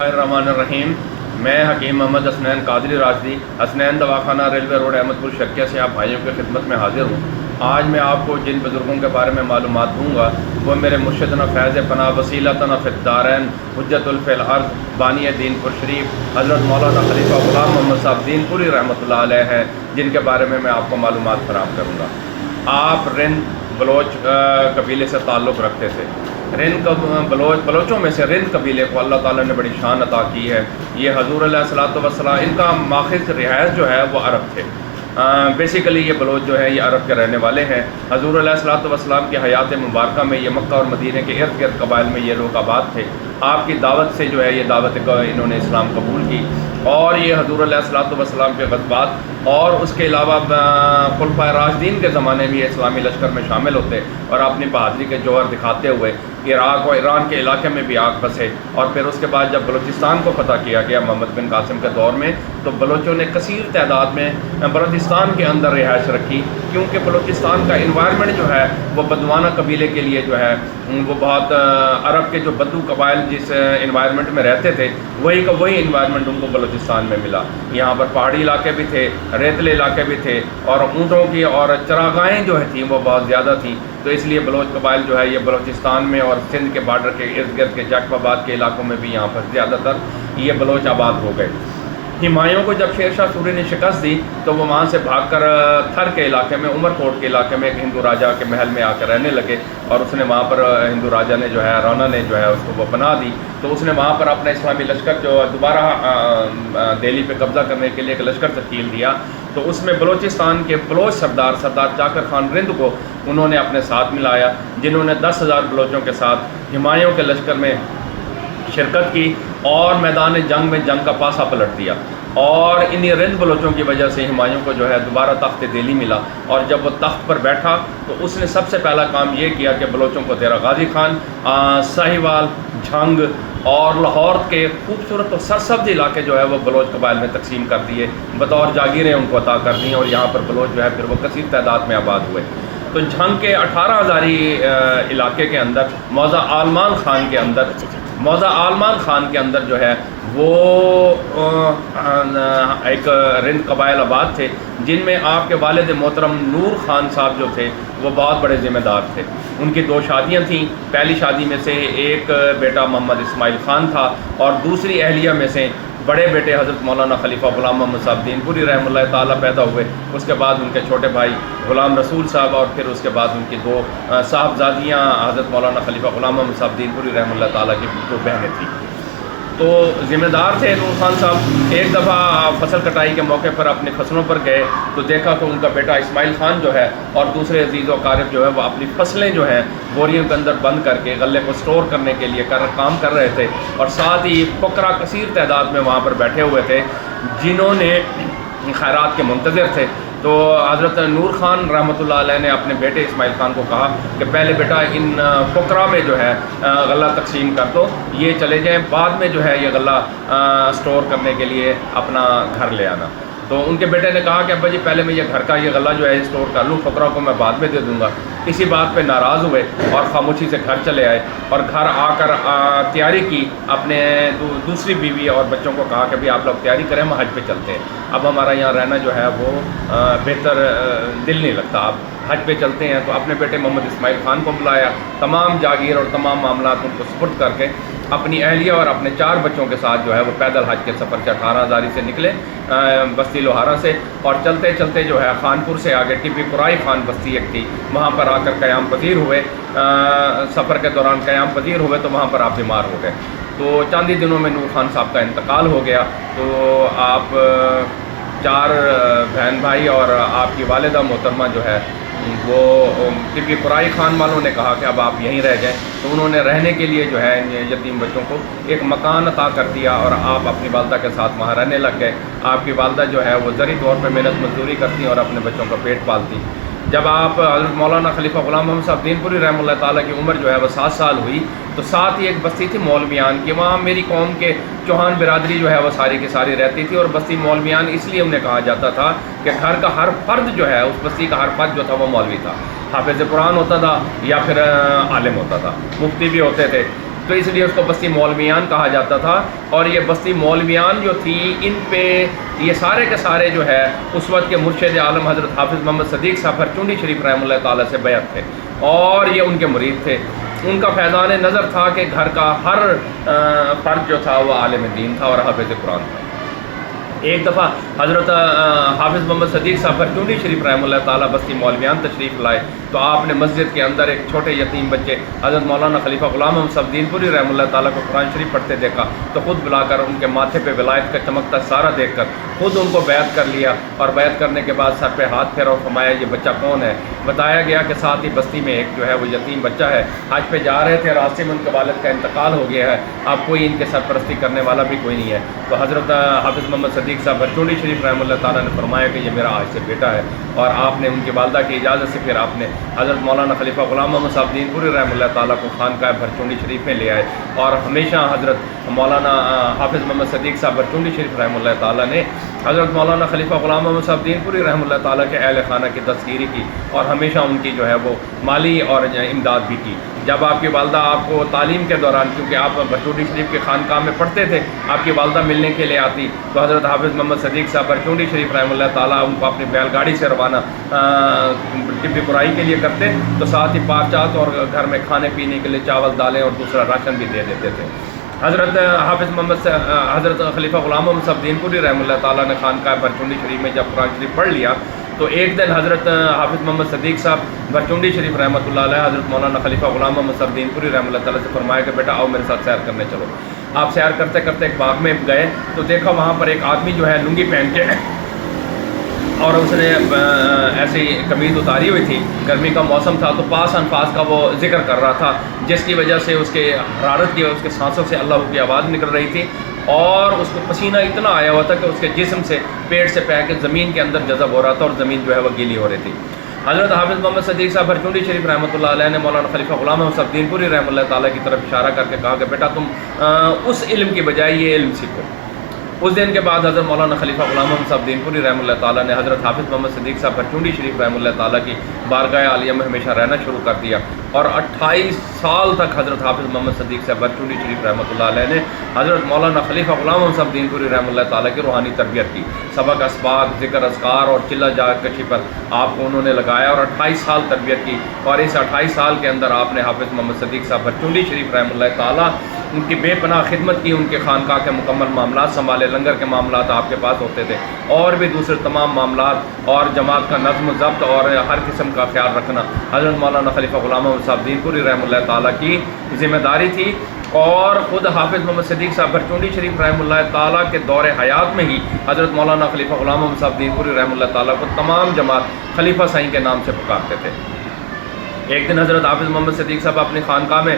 الرحیم۔ میں حکیم محمد حسنین قادری راشدی حسنین دواخانہ railway road Ahmad پور شرقیہ سے آپ بھائیوں کی خدمت میں حاضر ہوں۔ آج میں آپ کو جن بزرگوں کے بارے میں معلومات دوں گا وہ میرے مرشدنا فیض پناہ وسیلتنا فی الدارین حجت الفی الارض بانی دین پور شریف حضرت مولانا خلیفہ غلام محمد صاحب دین پوری رحمۃ اللہ علیہ ہیں، جن کے بارے میں آپ کو معلومات فراہم کروں گا۔ آپ رند بلوچ قبیلے سے تعلق رکھتے تھے۔ رند بلوچوں میں سے رند قبیلے کو اللہ تعالیٰ نے بڑی شان عطا کی ہے۔ یہ حضور علیہ الصلوۃ والسلام، ان کا ماخذ رہائش جو ہے وہ عرب تھے۔ بیسیکلی یہ بلوچ جو ہے یہ عرب کے رہنے والے ہیں۔ حضور علیہ الصلوۃ والسلام کی حیات مبارکہ میں یہ مکہ اور مدینہ کے ارد گرد قبائل میں یہ لوگ آباد تھے۔ آپ کی دعوت سے جو ہے یہ دعوت انہوں نے اسلام قبول کی، اور یہ حضور علیہ الصلوۃ والسلام کے غزوات اور اس کے علاوہ خلفائے راشدین کے زمانے میں یہ اسلامی لشکر میں شامل ہوتے اور اپنی بہادری کے جوہر دکھاتے ہوئے عراق و ایران کے علاقے میں بھی آگ بسے۔ اور پھر اس کے بعد جب بلوچستان کو فتح کیا گیا محمد بن قاسم کے دور میں، تو بلوچوں نے کثیر تعداد میں بلوچستان کے اندر رہائش رکھی، کیونکہ بلوچستان کا انوائرمنٹ جو ہے وہ بدوانہ قبیلے کے لیے جو ہے وہ بہت عرب کے جو بدو قبائل جس انوائرمنٹ میں رہتے تھے وہی انوائرمنٹ ان کو بلوچستان میں ملا۔ یہاں پر پہاڑی علاقے بھی تھے، ریتلے علاقے بھی تھے، اور اونٹوں کی اور چراگاہیں جو تھیں وہ بہت زیادہ تھیں، تو اس لیے بلوچ قبائل جو ہے یہ بلوچستان میں اور سندھ کے بارڈر کے ارد گرد کے جیکب آباد کے علاقوں میں بھی یہاں پر زیادہ تر یہ بلوچ آباد ہو گئے۔ ہمایوں کو جب شیر شاہ سوری نے شکست دی تو وہ وہاں سے بھاگ کر تھر کے علاقے میں، عمر کوٹ کے علاقے میں ایک ہندو راجہ کے محل میں آ کر رہنے لگے، اور اس نے وہاں پر ہندو راجہ نے جو ہے رانا نے جو ہے اس کو وہ پناہ دی، تو اس نے وہاں پر اپنا اسلامی لشکر جو دوبارہ دہلی پہ قبضہ کرنے کے لیے ایک لشکر تشکیل دیا۔ تو اس میں بلوچستان کے بلوچ سردار چاکر خان رند کو انہوں نے اپنے ساتھ ملایا، جنہوں نے 10,000 بلوچوں کے ساتھ ہمایوں کے لشکر میں شرکت کی اور میدان جنگ میں جنگ کا پاسا پلٹ دیا، اور انہی رند بلوچوں کی وجہ سے ہمایوں کو جو ہے دوبارہ تخت دہلی ملا۔ اور جب وہ تخت پر بیٹھا تو اس نے سب سے پہلا کام یہ کیا کہ بلوچوں کو دیرہ غازی خان، ساہیوال، جھنگ اور لاہور کے خوبصورت اور سرسبز علاقے جو ہے وہ بلوچ قبائل میں تقسیم کر دیے، بطور جاگیریں ان کو عطا کر دیں، اور یہاں پر بلوچ جو ہے پھر وہ کثیر تعداد میں آباد ہوئے۔ تو جھنگ کے 18,000 علاقے کے اندر موضع عالمان خان کے اندر جو ہے وہ ایک رند قبائل آباد تھے، جن میں آپ کے والد محترم نور خان صاحب جو تھے وہ بہت بڑے ذمہ دار تھے۔ ان کی 2 شادیاں تھیں، پہلی شادی میں سے ایک بیٹا محمد اسماعیل خان تھا، اور دوسری اہلیہ میں سے بڑے بیٹے حضرت مولانا خلیفہ غلام محمد صاحب دین پوری رحمۃ اللہ تعالیٰ پیدا ہوئے۔ اس کے بعد ان کے چھوٹے بھائی غلام رسول صاحب، اور پھر اس کے بعد ان کی 2 صاحبزادیاں حضرت مولانا خلیفہ غلام محمد صاحب دین پوری رحمۃ اللہ تعالیٰ کی 2 بہنیں تھیں۔ تو ذمہ دار تھے نور خان صاحب۔ ایک دفعہ فصل کٹائی کے موقع پر اپنی فصلوں پر گئے تو دیکھا کہ ان کا بیٹا اسماعیل خان جو ہے اور دوسرے عزیز و اقارب جو ہے وہ اپنی فصلیں جو ہیں بوریوں کے اندر بند کر کے غلے کو سٹور کرنے کے لیے کام کر رہے تھے، اور ساتھ ہی فقراء کثیر تعداد میں وہاں پر بیٹھے ہوئے تھے جنہوں نے خیرات کے منتظر تھے۔ تو حضرت نور خان رحمۃ اللہ علیہ نے اپنے بیٹے اسماعیل خان کو کہا کہ پہلے بیٹا ان فقراء میں جو ہے غلہ تقسیم کر دو، یہ چلے جائیں، بعد میں جو ہے یہ غلہ سٹور کرنے کے لیے اپنا گھر لے آنا۔ تو ان کے بیٹے نے کہا کہ ابا جی پہلے میں یہ گھر کا یہ غلہ جو ہے اسٹور کر لوں، فقراء کو میں بعد میں دے دوں گا۔ اسی بات پہ ناراض ہوئے اور خاموشی سے گھر چلے آئے، اور گھر آ کر تیاری کی، اپنے دوسری بیوی اور بچوں کو کہا کہ بھی آپ لوگ تیاری کریں، ہم حج پہ چلتے ہیں، اب ہمارا یہاں رہنا جو ہے وہ بہتر دل نہیں لگتا، آپ حج پہ چلتے ہیں۔ تو اپنے بیٹے محمد اسماعیل خان کو بلایا، تمام جاگیر اور تمام معاملات ان کو سپرد کر کے اپنی اہلیہ اور اپنے 4 بچوں کے ساتھ جو ہے وہ پیدل حج کے سفر سے 18,000 سے نکلے بستی لوہارا سے، اور چلتے چلتے جو ہے خانپور سے آگے ٹپی پرائی خان بستی ایک تھی، وہاں پر آ کر قیام پذیر ہوئے۔ سفر کے دوران قیام پذیر ہوئے تو وہاں پر آپ بیمار ہو گئے، تو چند ہی دنوں میں نور خان صاحب کا انتقال ہو گیا۔ تو آپ 4 بہن بھائی اور آپ کی والدہ محترمہ جو ہے وہ ٹپی پرائی خان والوں نے کہا کہ اب آپ یہیں رہ جائیں، تو انہوں نے رہنے کے لیے جو ہے یتیم بچوں کو ایک مکان عطا کر دیا، اور آپ اپنی والدہ کے ساتھ وہاں رہنے لگ گئے۔ آپ کی والدہ جو ہے وہ زرعی طور پہ محنت مزدوری کرتی اور اپنے بچوں کا پیٹ پالتی۔ جب آپ حضرت مولانا خلیفہ غلام محمد صاحب دین پوری رحمۃ اللہ تعالیٰ کی عمر جو ہے وہ 7 سال ہوئی، تو ساتھ ہی ایک بستی تھی مولویان کی، وہاں میری قوم کے چوہان برادری جو ہے وہ ساری کی ساری رہتی تھی، اور بستی مولویان اس لیے انہیں کہا جاتا تھا کہ گھر کا ہر فرد جو ہے، اس بستی کا ہر فرد جو تھا وہ مولوی تھا، حافظ قرآن ہوتا تھا یا پھر عالم ہوتا تھا، مفتی بھی ہوتے تھے۔ تو اس لیے اس کو بستی مولویان کہا جاتا تھا. اور یہ بستی مولویان جو تھی ان پہ یہ سارے کے سارے جو ہے اس وقت کے مرشد عالم حضرت حافظ محمد صدیق صاحب بھرچونڈی شریف رحمۃ اللہ تعالیٰ سے بیعت تھے اور یہ ان کے مرید تھے. ان کا فیضان نظر تھا کہ گھر کا ہر فرد جو تھا وہ عالم دین تھا اور حافظ قرآن تھا. ایک دفعہ حضرت حافظ محمد صدیق صاحب بھرچونڈی شریف رحمۃ اللہ تعالیٰ بستی مولویان تشریف لائے تو آپ نے مسجد کے اندر ایک چھوٹے یتیم بچے حضرت مولانا خلیفہ غلام محمد صاحب دین پوری رحمۃ اللہ تعالیٰ کو قرآن شریف پڑھتے دیکھا تو خود بلا کر ان کے ماتھے پہ ولایت کا چمکتا سارا دیکھ کر خود ان کو بیعت کر لیا اور بیعت کرنے کے بعد سر پہ ہاتھ پھیرا اور فرمایا یہ بچہ کون ہے. بتایا گیا کہ ساتھ ہی بستی میں ایک جو ہے وہ یتیم بچہ ہے, حج پہ جا رہے تھے, راستے میں ان کے والد کا انتقال ہو گیا ہے, اب کوئی ان کے سرپرستی کرنے والا بھی کوئی نہیں ہے. تو حضرت حافظ محمد صدیق صاحب بھرچونڈی شریف رحمۃ اللہ تعالیٰ نے فرمایا کہ یہ میرا آج سے بیٹا ہے. اور آپ نے ان کی والدہ کی اجازت سے پھر آپ نے حضرت مولانا خلیفہ غلام محمد صاحب دین پوری رحمۃ اللہ تعالیٰ کو خانقاہ بھرچونڈی شریف میں لے آئے اور ہمیشہ حضرت مولانا حافظ محمد صدیق صاحب بھرچونڈی شریف رحمۃ اللہ تعالیٰ نے حضرت مولانا خلیفہ غلام محمد صاحب دین پوری رحمۃ اللہ تعالیٰ کے اہل خانہ کی تذکیری کی اور ہمیشہ ان کی جو ہے وہ مالی اور امداد بھی کی. جب آپ کی والدہ آپ کو تعلیم کے دوران, کیونکہ آپ بھرچونڈی شریف کے خانقاہ میں پڑھتے تھے, آپ کی والدہ ملنے کے لیے آتی تو حضرت حافظ محمد صدیق صاحب بھرچونڈی شریف رحمۃ اللہ تعالیٰ ان کو اپنی بیل گاڑی سے روانہ طبی برائی کے لیے کرتے تو ساتھ ہی پاکچات اور گھر میں کھانے پینے کے لیے چاول دالیں اور دوسرا راشن بھی دے دیتے تھے. حضرت حضرت خلیفہ غلام محمد صاحب دین پوری رحمۃ اللہ تعالیٰ نے خانقاہ بھرچونڈی شریف میں جب قرآن شریف پڑھ لیا تو ایک دن حضرت حافظ محمد صدیق صاحب بھرچونڈی شریف رحمۃ اللہ علیہ حضرت مولانا خلیفہ غلام محمد صاحب دین پوری رحمۃ اللہ تعالیٰ سے فرمایا کہ بیٹا آؤ میرے ساتھ سیر کرنے چلو. آپ سیر کرتے کرتے ایک باغ میں گئے تو دیکھا وہاں پر ایک آدمی جو ہے لنگی پہن کے اور اس نے ایسی قمیض اتاری ہوئی تھی, گرمی کا موسم تھا تو پاس انفاس کا وہ ذکر کر رہا تھا جس کی وجہ سے اس کے حرارت کی اس کے سانسوں سے اللہ کی آواز نکل رہی تھی اور اس کو پسینہ اتنا آیا ہوا تھا کہ اس کے جسم سے پیٹ سے پہ کے زمین کے اندر جذب ہو رہا تھا اور زمین جو ہے وہ گیلی ہو رہی تھی. حضرت حافظ محمد صدیق صاحب بھرچونڈی شریف رحمۃ اللہ علیہ نے مولانا خلیفہ غلام محمد صاحب دین پوری رحمۃ اللہ تعالیٰ کی طرف اشارہ کر کے کہا کہ بیٹا تم اس علم کی بجائے یہ علم سیکھو. اس دن کے بعد حضرت مولانا خلیفہ غلام محمد صاحب دین پوری رحمۃ اللہ تعالیٰ نے حضرت حافظ محمد صدیق صاحب بھرچونڈی شریف رحمۃ اللہ تعالیٰ کی بارگاہ عالیہ میں ہمیشہ رہنا شروع کر دیا اور 28 سال تک حضرت حافظ محمد صدیق صاحب بھرچونڈی شریف رحمۃ اللہ علیہ نے حضرت مولانا خلیفہ غلام محمد صاحب دین پوری رحمۃ اللہ تعالیٰ کی روحانی تربیت کی. سبق اسباق, ذکر اذکار اور چلہ جاگ کشی پر آپ کو انہوں نے لگایا اور 28 سال تربیت کی. اور اس 28 سال کے اندر آپ نے حافظ محمد صدیق صاحب بھرچونڈی شریف رحمۃ اللہ تعالیٰ ان کی بے پناہ خدمت کی, ان کے خانقاہ کے مکمل معاملات سنبھالے, لنگر کے معاملات آپ کے پاس ہوتے تھے اور بھی دوسرے تمام معاملات اور جماعت کا نظم و ضبط اور ہر قسم کا خیال رکھنا حضرت مولانا خلیفہ غلام محمد صاحب دین پوری رحمۃ اللہ تعالیٰ کی ذمہ داری تھی. اور خود حافظ محمد صدیق صاحب بھرچونڈی شریف رحمۃ اللہ تعالیٰ کے دور حیات میں ہی حضرت مولانا خلیفہ غلام محمد صاحب دین پوری رحمۃ اللہ تعالیٰ کو تمام جماعت خلیفہ سائیں کے نام سے پکارتے تھے. ایک دن حضرت حافظ محمد صدیق صاحب اپنی خانقاہ میں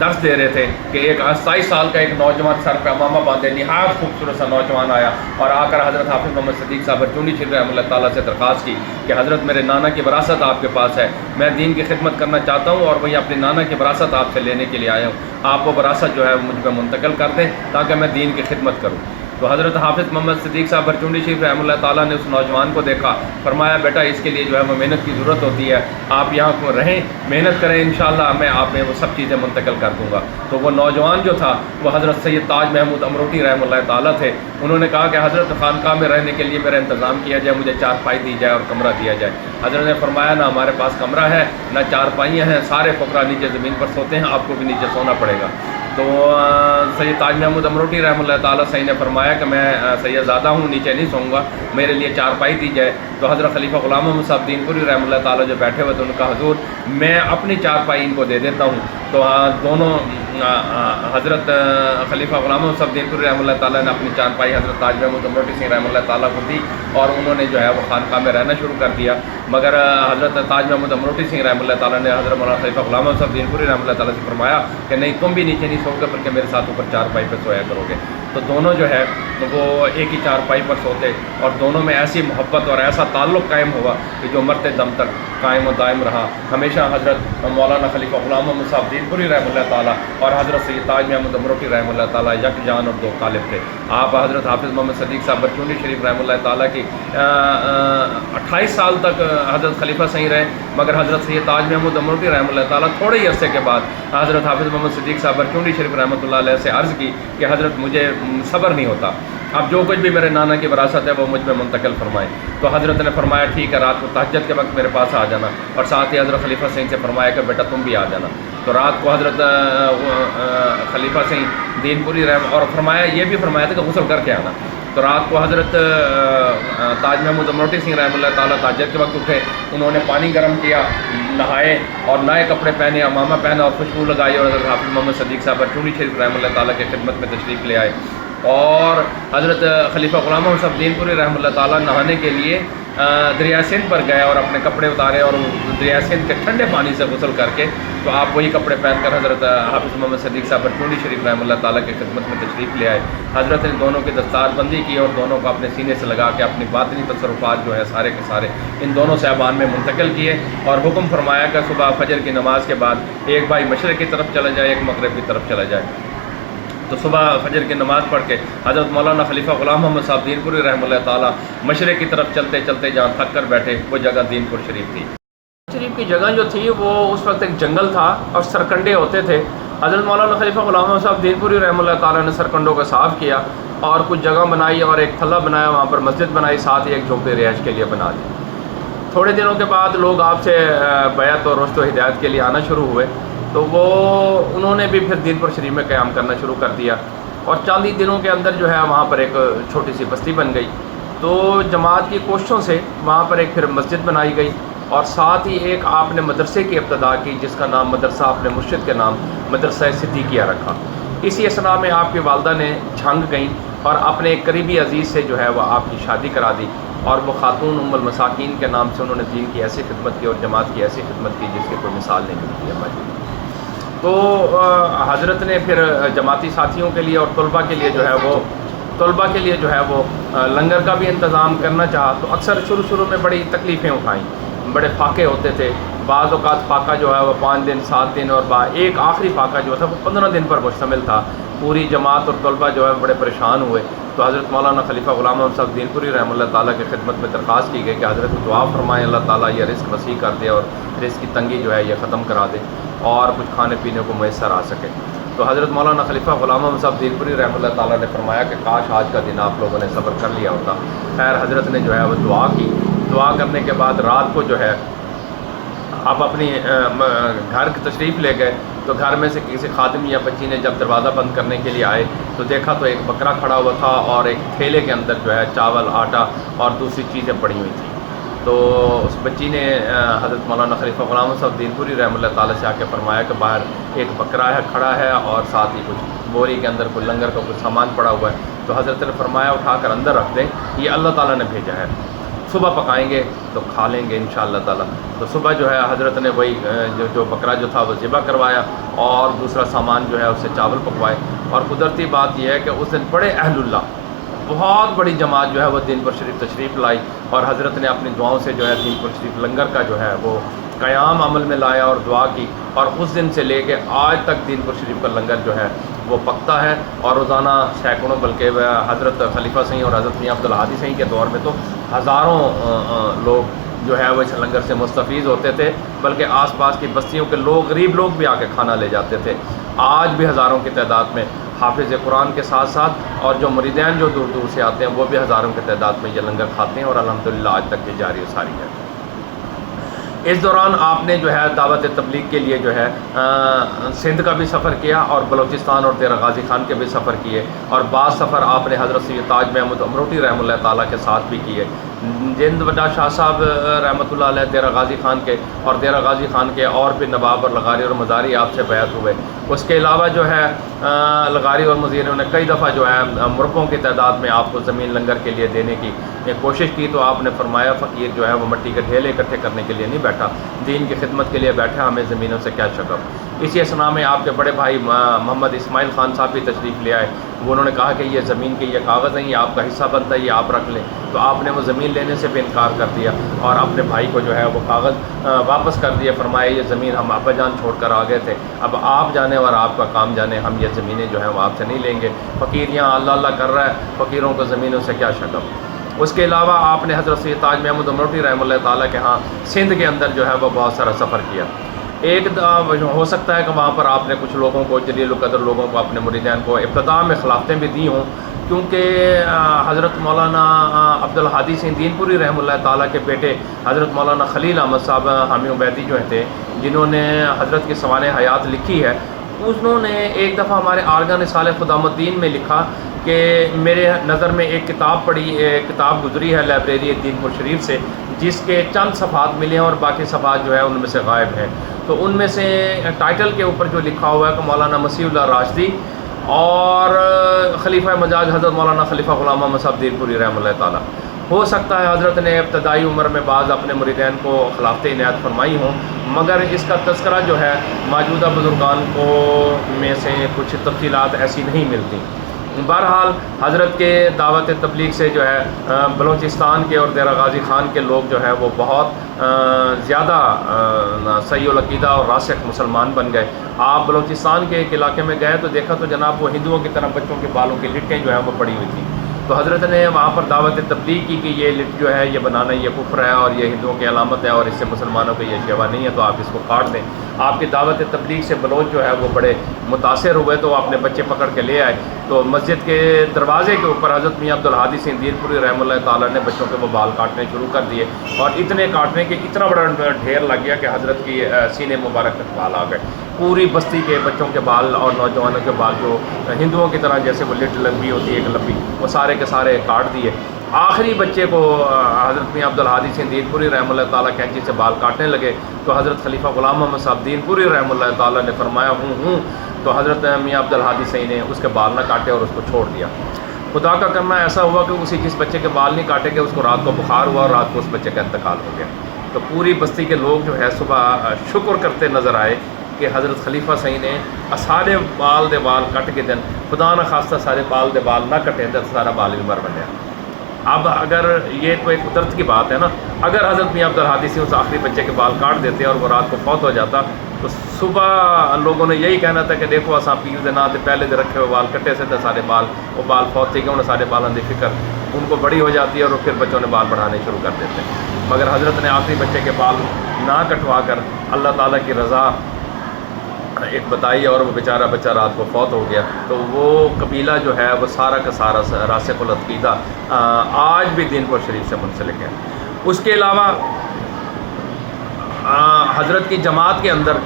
درس دے رہے تھے کہ ایک 27 سال کا ایک نوجوان سر پہ امامہ باندھے نہایت خوبصورت سا نوجوان آیا اور آ کر حضرت حافظ محمد صدیق صاحب بھرچونڈی شریف رحمۃ اللہ تعالیٰ سے درخواست کی کہ حضرت میرے نانا کی وراثت آپ کے پاس ہے, میں دین کی خدمت کرنا چاہتا ہوں اور وہی اپنی نانا کی وراثت آپ سے لینے کے لیے آیا ہوں, آپ وہ وراثت جو ہے مجھ پہ منتقل کر دیں تاکہ میں دین کی خدمت کروں. تو حضرت حافظ محمد صدیق صاحب بھرچونڈی شریف رحمۃ اللہ تعالیٰ نے اس نوجوان کو دیکھا, فرمایا بیٹا اس کے لیے جو ہے وہ محنت کی ضرورت ہوتی ہے, آپ یہاں کو رہیں محنت کریں, انشاءاللہ میں آپ میں وہ سب چیزیں منتقل کر دوں گا. تو وہ نوجوان جو تھا وہ حضرت سید تاج محمود امروٹی رحمۃ اللہ تعالیٰ تھے. انہوں نے کہا کہ حضرت خانقاہ میں رہنے کے لیے میرا انتظام کیا جائے, مجھے چارپائی دی جائے اور کمرہ دیا جائے. حضرت نے فرمایا نہ ہمارے پاس کمرہ ہے نہ چارپائیاں ہیں, سارے فقراء نیچے زمین پر سوتے ہیں, آپ کو بھی نیچے سونا پڑے گا. تو سید تاج محمود امروٹی رحمۃ اللہ تعالیٰ صحیح نے فرمایا کہ میں سید زادہ ہوں, نیچے نہیں سوؤں گا, میرے لیے چارپائی دی جائے. تو حضرت خلیفہ غلام محمد صاحب دین پوری رحمۃ اللہ تعالیٰ جو بیٹھے ہوئے تھے, ان کا حضور میں اپنی چارپائی ان کو دے دیتا ہوں. تو دونوں حضرت خلیفہ غلام محمد صاحب دین پوری رحمۃ اللہ تعالیٰ نے اپنی چارپائی حضرت تاج محمود امروٹی سنگھ رحمۃ اللہ تعالیٰ کو دی اور انہوں نے جو ہے وہ خانقاہ میں رہنا شروع کر دیا. مگر حضرت تاج محمود امروٹی سنگھ رحمۃ اللہ تعالیٰ نے حضرت مولانا خلیفہ غلام محمد صاحب دین پوری رحمۃ اللہ تعالیٰ سے فرمایا کہ نہیں تم بھی نیچے نہیں سو گے بلکہ میرے ساتھ اوپر چارپائی پہ سویا کرو گے. تو دونوں جو ہے وہ ایک ہی چارپائی پر سوتے اور دونوں میں ایسی محبت اور ایسا تعلق قائم ہوا کہ جو مرتے دم تک قائم و دائم رہا ہمیشہ حضرت مولانا خلیفہ غلام محمد صاحب دین پوری رحمۃ اللہ تعالیٰ اور حضرت سید تاج محمد امروٹی رحمۃ اللہ تعالیٰ یک جان اور دو قالب تھے. آپ حضرت حافظ محمد صدیق صاحب برچونڈی شریف رحمۃ اللہ تعالیٰ کی 28 سال تک حضرت خلیفہ صحیح رہے, مگر حضرت سید تاج محمد امروٹی رحمۃ اللہ تعالیٰ تھوڑے ہی عرصے کے بعد حضرت حافظ محمد صدیق صاحب برچونڈی شریف رحمۃ اللہ علیہ سے عرض کی کہ حضرت مجھے صبر نہیں ہوتا, اب جو کچھ بھی میرے نانا کی وراثت ہے وہ مجھ میں منتقل فرمائیں. تو حضرت نے فرمایا ٹھیک ہے, رات کو تہجد کے وقت میرے پاس آ جانا, اور ساتھ ہی حضرت خلیفہ سین سے فرمایا کہ بیٹا تم بھی آ جانا. تو رات کو حضرت خلیفہ سین دین پوری اور فرمایا یہ بھی فرمایا تھا کہ غسل کر کے آنا. تو رات کو حضرت تاج محمود امروٹی سنگھ رحمۃ اللہ تعالیٰ تہجد کے وقت اٹھے, انہوں نے پانی گرم کیا, نہائے اور نئے کپڑے پہنے, امامہ پہنا اور خوشبو لگائی, اور حضرت حافظ محمد صدیق صاحب برچونڈی شریف رحمۃ اللہ تعالیٰ کی خدمت میں تشریف لے آئے. اور حضرت خلیفہ غلام محمد صاحب دین پوری رحمۃ اللہ تعالیٰ نہانے کے لیے دریا سندھ پر گئے اور اپنے کپڑے اتارے اور دریا سندھ کے ٹھنڈے پانی سے غسل کر کے تو آپ وہی کپڑے پہن کر حضرت حافظ محمد صدیق صاحب برچونڈی شریف رحمۃ اللہ تعالیٰ کی خدمت میں تشریف لے آئے. حضرت نے دونوں کی دستار بندی کی اور دونوں کو اپنے سینے سے لگا کے اپنی باطنی تصرفات جو ہے سارے کے سارے ان دونوں صاحبان میں منتقل کیے, اور حکم فرمایا کہ صبح فجر کی نماز کے بعد ایک بھائی مشرق کی طرف چلا جائے, ایک مغرب کی طرف چلا جائے. تو صبح فجر کی نماز پڑھ کے حضرت مولانا خلیفہ غلام محمد صاحب دین پوری رحمۃ اللہ تعالیٰ مشرق کی طرف چلتے چلتے جہاں تھک کر بیٹھے وہ جگہ دین پور شریف تھی. شریف کی جگہ جو تھی وہ اس وقت ایک جنگل تھا اور سرکنڈے ہوتے تھے. حضرت مولانا خلیفہ غلام محمد صاحب دین پوری رحمۃ اللہ تعالیٰ نے سرکنڈوں کو صاف کیا اور کچھ جگہ بنائی اور ایک تھلا بنایا, وہاں پر مسجد بنائی, ساتھ ہی ایک جھونپڑی رہائش کے لیے بنا دی. تھوڑے دنوں کے بعد لوگ آپ سے بیعت اور رشد و ہدایت کے لیے آنا شروع ہوئے, تو انہوں نے بھی پھر دین پور شریف میں قیام کرنا شروع کر دیا, اور چند ہی دنوں کے اندر جو ہے وہاں پر ایک چھوٹی سی بستی بن گئی. تو جماعت کی کوششوں سے وہاں پر ایک پھر مسجد بنائی گئی, اور ساتھ ہی ایک آپ نے مدرسے کی ابتدا کی جس کا نام مدرسہ اپنے مرشد کے نام مدرسہ صدیقیہ رکھا. اسی اثنا میں آپ کی والدہ نے جھنگ گئیں اور اپنے ایک قریبی عزیز سے جو ہے وہ آپ کی شادی کرا دی, اور وہ خاتون ام المساکین کے نام سے انہوں نے دین کی ایسی خدمت کی اور جماعت کی ایسی خدمت کی جس کی کوئی مثال نہیں ملتی ہے ہماری. تو حضرت نے پھر جماعتی ساتھیوں کے لیے اور طلباء کے لیے جو ہے وہ لنگر کا بھی انتظام کرنا چاہا. تو اکثر شروع میں بڑی تکلیفیں اٹھائیں, بڑے فاقے ہوتے تھے. بعض اوقات فاقہ جو ہے وہ 5 دن 7 دن اور ایک آخری فاقہ جو تھا وہ 15 دن پر مشتمل تھا. پوری جماعت اور طلباء جو ہے بڑے پریشان ہوئے. تو حضرت مولانا خلیفہ غلام محمد صاحب دین پوری رحمۃ اللہ تعالیٰ کی خدمت میں درخواست کی گئی کہ حضرت دعا فرمائیں اللہ تعالیٰ یہ رزق وسیع کر دے اور رزق کی تنگی جو ہے یہ ختم کرا دے اور کچھ کھانے پینے کو میسر آ سکے. تو حضرت مولانا خلیفہ غلام محمد صاحب دین پوری رحمۃ اللہ تعالیٰ نے فرمایا کہ کاش آج کا دن آپ لوگوں نے صبر کر لیا ہوتا. خیر حضرت نے جو ہے وہ دعا کی. دعا کرنے کے بعد رات کو جو ہے آپ اپنی گھر کی تشریف لے گئے. تو گھر میں سے کسی خادم یا بچی نے جب دروازہ بند کرنے کے لیے آئے تو دیکھا تو ایک بکرا کھڑا ہوا تھا اور ایک تھیلے کے اندر جو ہے چاول, آٹا اور دوسری چیزیں پڑی ہوئی تھیں. تو اس بچی نے حضرت مولانا خلیفہ غلام صاحب دین پوری رحمۃ اللہ تعالیٰ سے آ کے فرمایا کہ باہر ایک بکرا ہے کھڑا ہے اور ساتھ ہی کچھ بوری کے اندر کوئی لنگر کا کچھ سامان پڑا ہوا ہے. تو حضرت نے فرمایا اٹھا کر اندر رکھ دیں, یہ اللہ تعالیٰ نے بھیجا ہے, صبح پکائیں گے تو کھا لیں گے انشاءاللہ تعالیٰ. تو صبح جو ہے حضرت نے وہی جو بکرا جو تھا وہ ذبح کروایا اور دوسرا سامان جو ہے اس سے چاول پکوائے. اور قدرتی بات یہ ہے کہ اس دن بڑے اہل اللہ بہت بڑی جماعت جو ہے وہ دین پور شریف تشریف لائی, اور حضرت نے اپنی دعاؤں سے جو ہے دین پور شریف لنگر کا جو ہے وہ قیام عمل میں لایا اور دعا کی. اور اس دن سے لے کے آج تک دین پور شریف کا لنگر جو ہے وہ پکتا ہے, اور روزانہ سینکڑوں بلکہ حضرت خلیفہ صحیح اور حضرت میاں عبدالہادی صحیح کے دور میں تو ہزاروں لوگ جو ہے وہ اس لنگر سے مستفیض ہوتے تھے, بلکہ آس پاس کی بستیوں کے لوگ غریب لوگ بھی آ کے کھانا لے جاتے تھے. آج بھی ہزاروں کی تعداد میں حافظ قرآن کے ساتھ ساتھ اور جو مریدین جو دور دور سے آتے ہیں وہ بھی ہزاروں کی تعداد میں یہ لنگر کھاتے ہیں, اور الحمدللہ آج تک یہ جاری و ساری ہے. اس دوران آپ نے جو ہے دعوت تبلیغ کے لیے جو ہے سندھ کا بھی سفر کیا اور بلوچستان اور دیرہ غازی خان کے بھی سفر کیے, اور بعض سفر آپ نے حضرت سید تاج محمد امروٹی رحمۃ اللہ تعالیٰ کے ساتھ بھی کیے. جند وڈا شاہ صاحب رحمۃ اللہ علیہ دیرہ غازی خان کے اور دیرہ غازی خان کے اور بھی نواب اور لغاری اور مزاری آپ سے بیعت ہوئے. اس کے علاوہ جو ہے لغاری اور مزیروں نے کئی دفعہ جو ہے مرغوں کی تعداد میں آپ کو زمین لنگر کے لیے دینے کی کوشش کی تو آپ نے فرمایا فقیر جو ہے وہ مٹی کے ڈھیلے اکٹھے کرنے کے لیے نہیں بیٹھا، دین کی خدمت کے لیے بیٹھا، ہمیں زمینوں سے کیا شغف۔ اسی اسنا میں آپ کے بڑے بھائی محمد اسماعیل خان صاحب بھی تشریف لے آئے، وہ انہوں نے کہا کہ یہ زمین کے یہ کاغذ ہیں، یہ آپ کا حصہ بنتا ہے، یہ آپ رکھ لیں، تو آپ نے وہ زمین لینے سے بھی انکار کر دیا اور اپنے بھائی کو جو ہے وہ کاغذ واپس کر دیا، فرمایا یہ زمین ہم ابا جان چھوڑ کر آ گئے تھے، اب آپ جانے اور آپ کا کام جانے، ہم یہ زمینیں جو ہیں وہ آپ سے نہیں لیں گے۔ فقیر یہاں اللہ اللہ کر رہا ہے، فقیروں کو زمینوں سے کیا شغف۔ اس کے علاوہ آپ نے حضرت سید تاج محمد امروٹی رحمۃ اللہ تعالیٰ کے ہاں سندھ کے اندر جو ہے وہ بہت سارا سفر کیا۔ ایک ہو سکتا ہے کہ وہاں پر آپ نے کچھ لوگوں کو، جلیل القدر لوگوں کو، اپنے مریدین کو ابتدا میں خلافتیں بھی دی ہوں، کیونکہ حضرت مولانا عبدالحادی سنگھ دین پوری رحمۃ اللہ تعالیٰ کے بیٹے حضرت مولانا خلیل احمد صاحب حامی عبیدی جو تھے، جنہوں نے حضرت کی سوانح حیات لکھی ہے، انہوں نے ایک دفعہ ہمارے آرگن رسالہ خدام الدین میں لکھا کہ میرے نظر میں ایک کتاب گزری ہے لائبریری دین پور شریف سے، جس کے چند صفحات ملے ہیں اور باقی صفحات جو ہے ان میں سے غائب ہیں، تو ان میں سے ٹائٹل کے اوپر جو لکھا ہوا ہے کہ مولانا مسیح اللہ راشدی اور خلیفہ مجاز حضرت مولانا خلیفہ غلام محمد صاحب دین پوری رحمۃ اللہ تعالیٰ۔ ہو سکتا ہے حضرت نے ابتدائی عمر میں بعض اپنے مریدین کو خلافتیں عنایت فرمائی ہوں، مگر اس کا تذکرہ جو ہے موجودہ بزرگان کو میں سے کچھ تفصیلات ایسی نہیں ملتی۔ بہرحال حضرت کے دعوت تبلیغ سے جو ہے بلوچستان کے اور دیرہ غازی خان کے لوگ جو ہے وہ بہت زیادہ صحیح العقیدہ اور راسخ مسلمان بن گئے۔ آپ بلوچستان کے ایک علاقے میں گئے تو دیکھا تو جناب وہ ہندوؤں کی طرح بچوں کے بالوں کی لٹیں جو ہیں وہ پڑی ہوئی تھیں، تو حضرت نے وہاں پر دعوت تبلیغ کی کہ یہ لٹ جو ہے یہ بنانا یہ کفر ہے اور یہ ہندوؤں کی علامت ہے اور اس سے مسلمانوں کو یہ شیوا نہیں ہے، تو آپ اس کو کاٹ دیں۔ آپ کی دعوت تبلیغ سے بلوچ جو ہے وہ بڑے متاثر ہوئے، تو وہ اپنے بچے پکڑ کے لے آئے، تو مسجد کے دروازے کے اوپر حضرت میاں عبدالحادی سنگھ دین پوری رحمۃ اللہ تعالیٰ نے بچوں کے وہ بال کاٹنے شروع کر دیے، اور اتنے کاٹنے کے اتنا بڑا ڈھیر لگ گیا کہ حضرت کی سینے مبارک تک بال آ گئے۔ پوری بستی کے بچوں کے بال اور نوجوانوں کے بال جو ہندوؤں کی طرح جیسے وہ لٹ لمبی ہوتی ہے ایک لمبی، وہ سارے کے سارے کاٹ دیے۔ آخری بچے کو حضرت میاں عبدالحادی سنگھ دین پوری رحمۃ اللہ تعالیٰ کینچی سے بال کاٹنے لگے، تو حضرت خلیفہ غلام محمد صاحب دین پوری رحمۃ اللہ تعالیٰ نے فرمایا ہوں، تو حضرت میاں عبدالحادی سنگھ نے اس کے بال نہ کاٹے اور اس کو چھوڑ دیا۔ خدا کا کرنا ایسا ہوا کہ اسی جس بچے کے بال نہیں کاٹے گئے اس کو رات کو بخار ہوا اور رات کو اس بچے کا انتقال ہو گیا، تو پوری بستی کے لوگ جو ہے صبح شکر کرتے نظر آئے کہ حضرت خلیفہ صحیح نے سارے بال دے بال کٹ کے دن خدا نہ خواستہ سارے بال دے بال نہ کٹے تو سارا بال بھی مر بنیا۔ اب اگر یہ تو ایک قدرت کی بات ہے نا، اگر حضرت میاں عبدالحادی سے اس آخری بچے کے بال کاٹ دیتے اور وہ رات کو فوت ہو جاتا تو صبح لوگوں نے یہی کہنا تھا کہ دیکھو اساں پیر دے نا تے پہلے دے رکھے ہوئے بال کٹے سے تھے سارے بال، وہ بال فوت تھے کہ انہیں سارے بالوں کی فکر ان کو بڑی ہو جاتی ہے اور پھر بچوں نے بال بڑھانے شروع کر دیتے ہیں، مگر حضرت نے آخری بچے کے بال نہ کٹوا کر اللہ تعالیٰ کی رضا ایک بتائی اور وہ بیچارہ بچہ رات کو فوت ہو گیا، تو وہ قبیلہ جو ہے وہ سارا کا سارا راسخ العقیدہ آج بھی دین پور شریف سے منسلک ہے۔ اس کے علاوہ حضرت کی جماعت کے اندر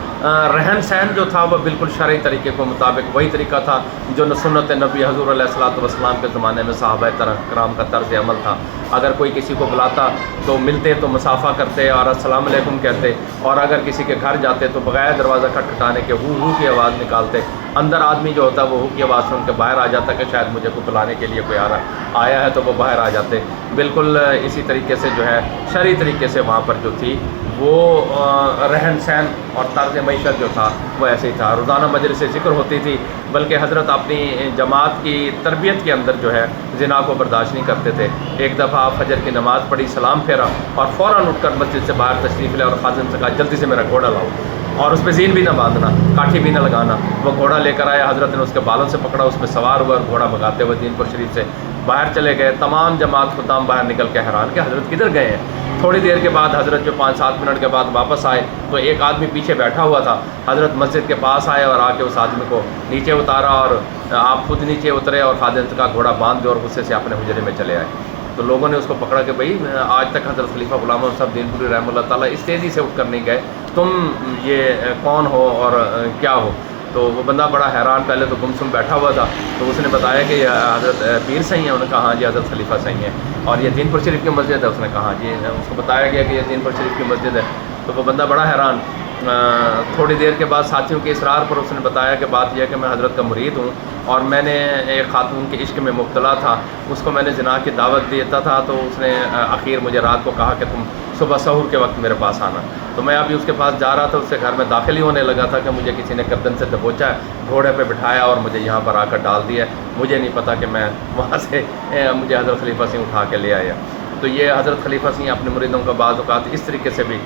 رہن سہن جو تھا وہ بالکل شرعی طریقے کو مطابق وہی طریقہ تھا جو سنت نبی حضور علیہ الصلوۃ والسلام کے زمانے میں صحابہ کرام کا طرز عمل تھا۔ اگر کوئی کسی کو بلاتا تو ملتے تو مصافحہ کرتے اور السلام علیکم کہتے، اور اگر کسی کے گھر جاتے تو بغیر دروازہ کھٹکھٹانے کے ہو کی آواز نکالتے، اندر آدمی جو ہوتا وہ ہو کی آواز سن کے باہر آ جاتا کہ شاید مجھے کو بلانے کے لیے کوئی آیا ہے، تو وہ باہر آ جاتے۔ بالکل اسی طریقے سے جو ہے شرعی طریقے سے وہاں پر جو تھی وہ رہن سہن اور طرز معیشت جو تھا وہ ایسے ہی تھا۔ روزانہ مجلس ذکر ہوتی تھی، بلکہ حضرت اپنی جماعت کی تربیت کے اندر جو ہے زنا کو برداشت نہیں کرتے تھے۔ ایک دفعہ آپ فجر کی نماز پڑھی، سلام پھیرا اور فوراً اٹھ کر مسجد سے باہر تشریف لے اور خادم سے کہا جلدی سے میرا گھوڑا لاؤ، اور اس پہ زین بھی نہ باندھنا، کاٹھی بھی نہ لگانا۔ وہ گھوڑا لے کر آیا، حضرت نے اس کے بالوں سے پکڑا، اس پہ سوار ہوا اور گھوڑا بھگاتے ہوئے دین پور شریف سے باہر چلے گئے۔ تمام جماعت خدام باہر نکل کے حیران کہ حضرت کدھر گئے ہیں۔ تھوڑی دیر کے بعد حضرت جو 5-7 منٹ کے بعد واپس آئے تو ایک آدمی پیچھے بیٹھا ہوا تھا، حضرت مسجد کے پاس آئے اور آ کے اس آدمی کو نیچے اتارا، اور آپ خود نیچے اترے اور خادم کا گھوڑا باندھ دے اور غصے سے اپنے حجرے میں چلے آئے۔ تو لوگوں نے اس کو پکڑا کہ بھائی آج تک حضرت خلیفہ غلام محمد صاحب دین پوری رحمۃ اللہ تعالیٰ اس تیزی سے اٹھ کر نہیں گئے، تم یہ کون ہو اور کیا ہو؟ تو وہ بندہ بڑا حیران، پہلے تو گمسم بیٹھا ہوا تھا، تو اس نے بتایا کہ یہ حضرت پیر صحیح ہیں؟ انہوں نے کہا ہاں جی حضرت خلیفہ صحیح ہیں۔ اور یہ دین پور شریف کی مسجد ہے؟ اس نے کہا جی۔ اس کو بتایا گیا کہ یہ دین پور شریف کی مسجد ہے، تو وہ بندہ بڑا حیران تھوڑی دیر کے بعد ساتھیوں کے اصرار پر اس نے بتایا کہ بات یہ ہے کہ میں حضرت کا مرید ہوں اور میں نے ایک خاتون کے عشق میں مبتلا تھا، اس کو میں نے زنا کی دعوت دیتا تھا، تو اس نے اخیر مجھے رات کو کہا کہ تم صبح سحور کے وقت میرے پاس آنا۔ تو میں ابھی اس کے پاس جا رہا تھا، اس سے گھر میں داخل ہی ہونے لگا تھا کہ مجھے کسی نے گردن سے دبوچا، گھوڑے پہ بٹھایا اور مجھے یہاں پر آ کر ڈال دیا۔ مجھے نہیں پتہ کہ میں وہاں سے مجھے حضرت خلیفہ سنگھ اٹھا کے لے آیا۔ تو یہ حضرت خلیفہ سنگھ اپنے مریدوں کا بعض اوقات اس طریقے سے بھی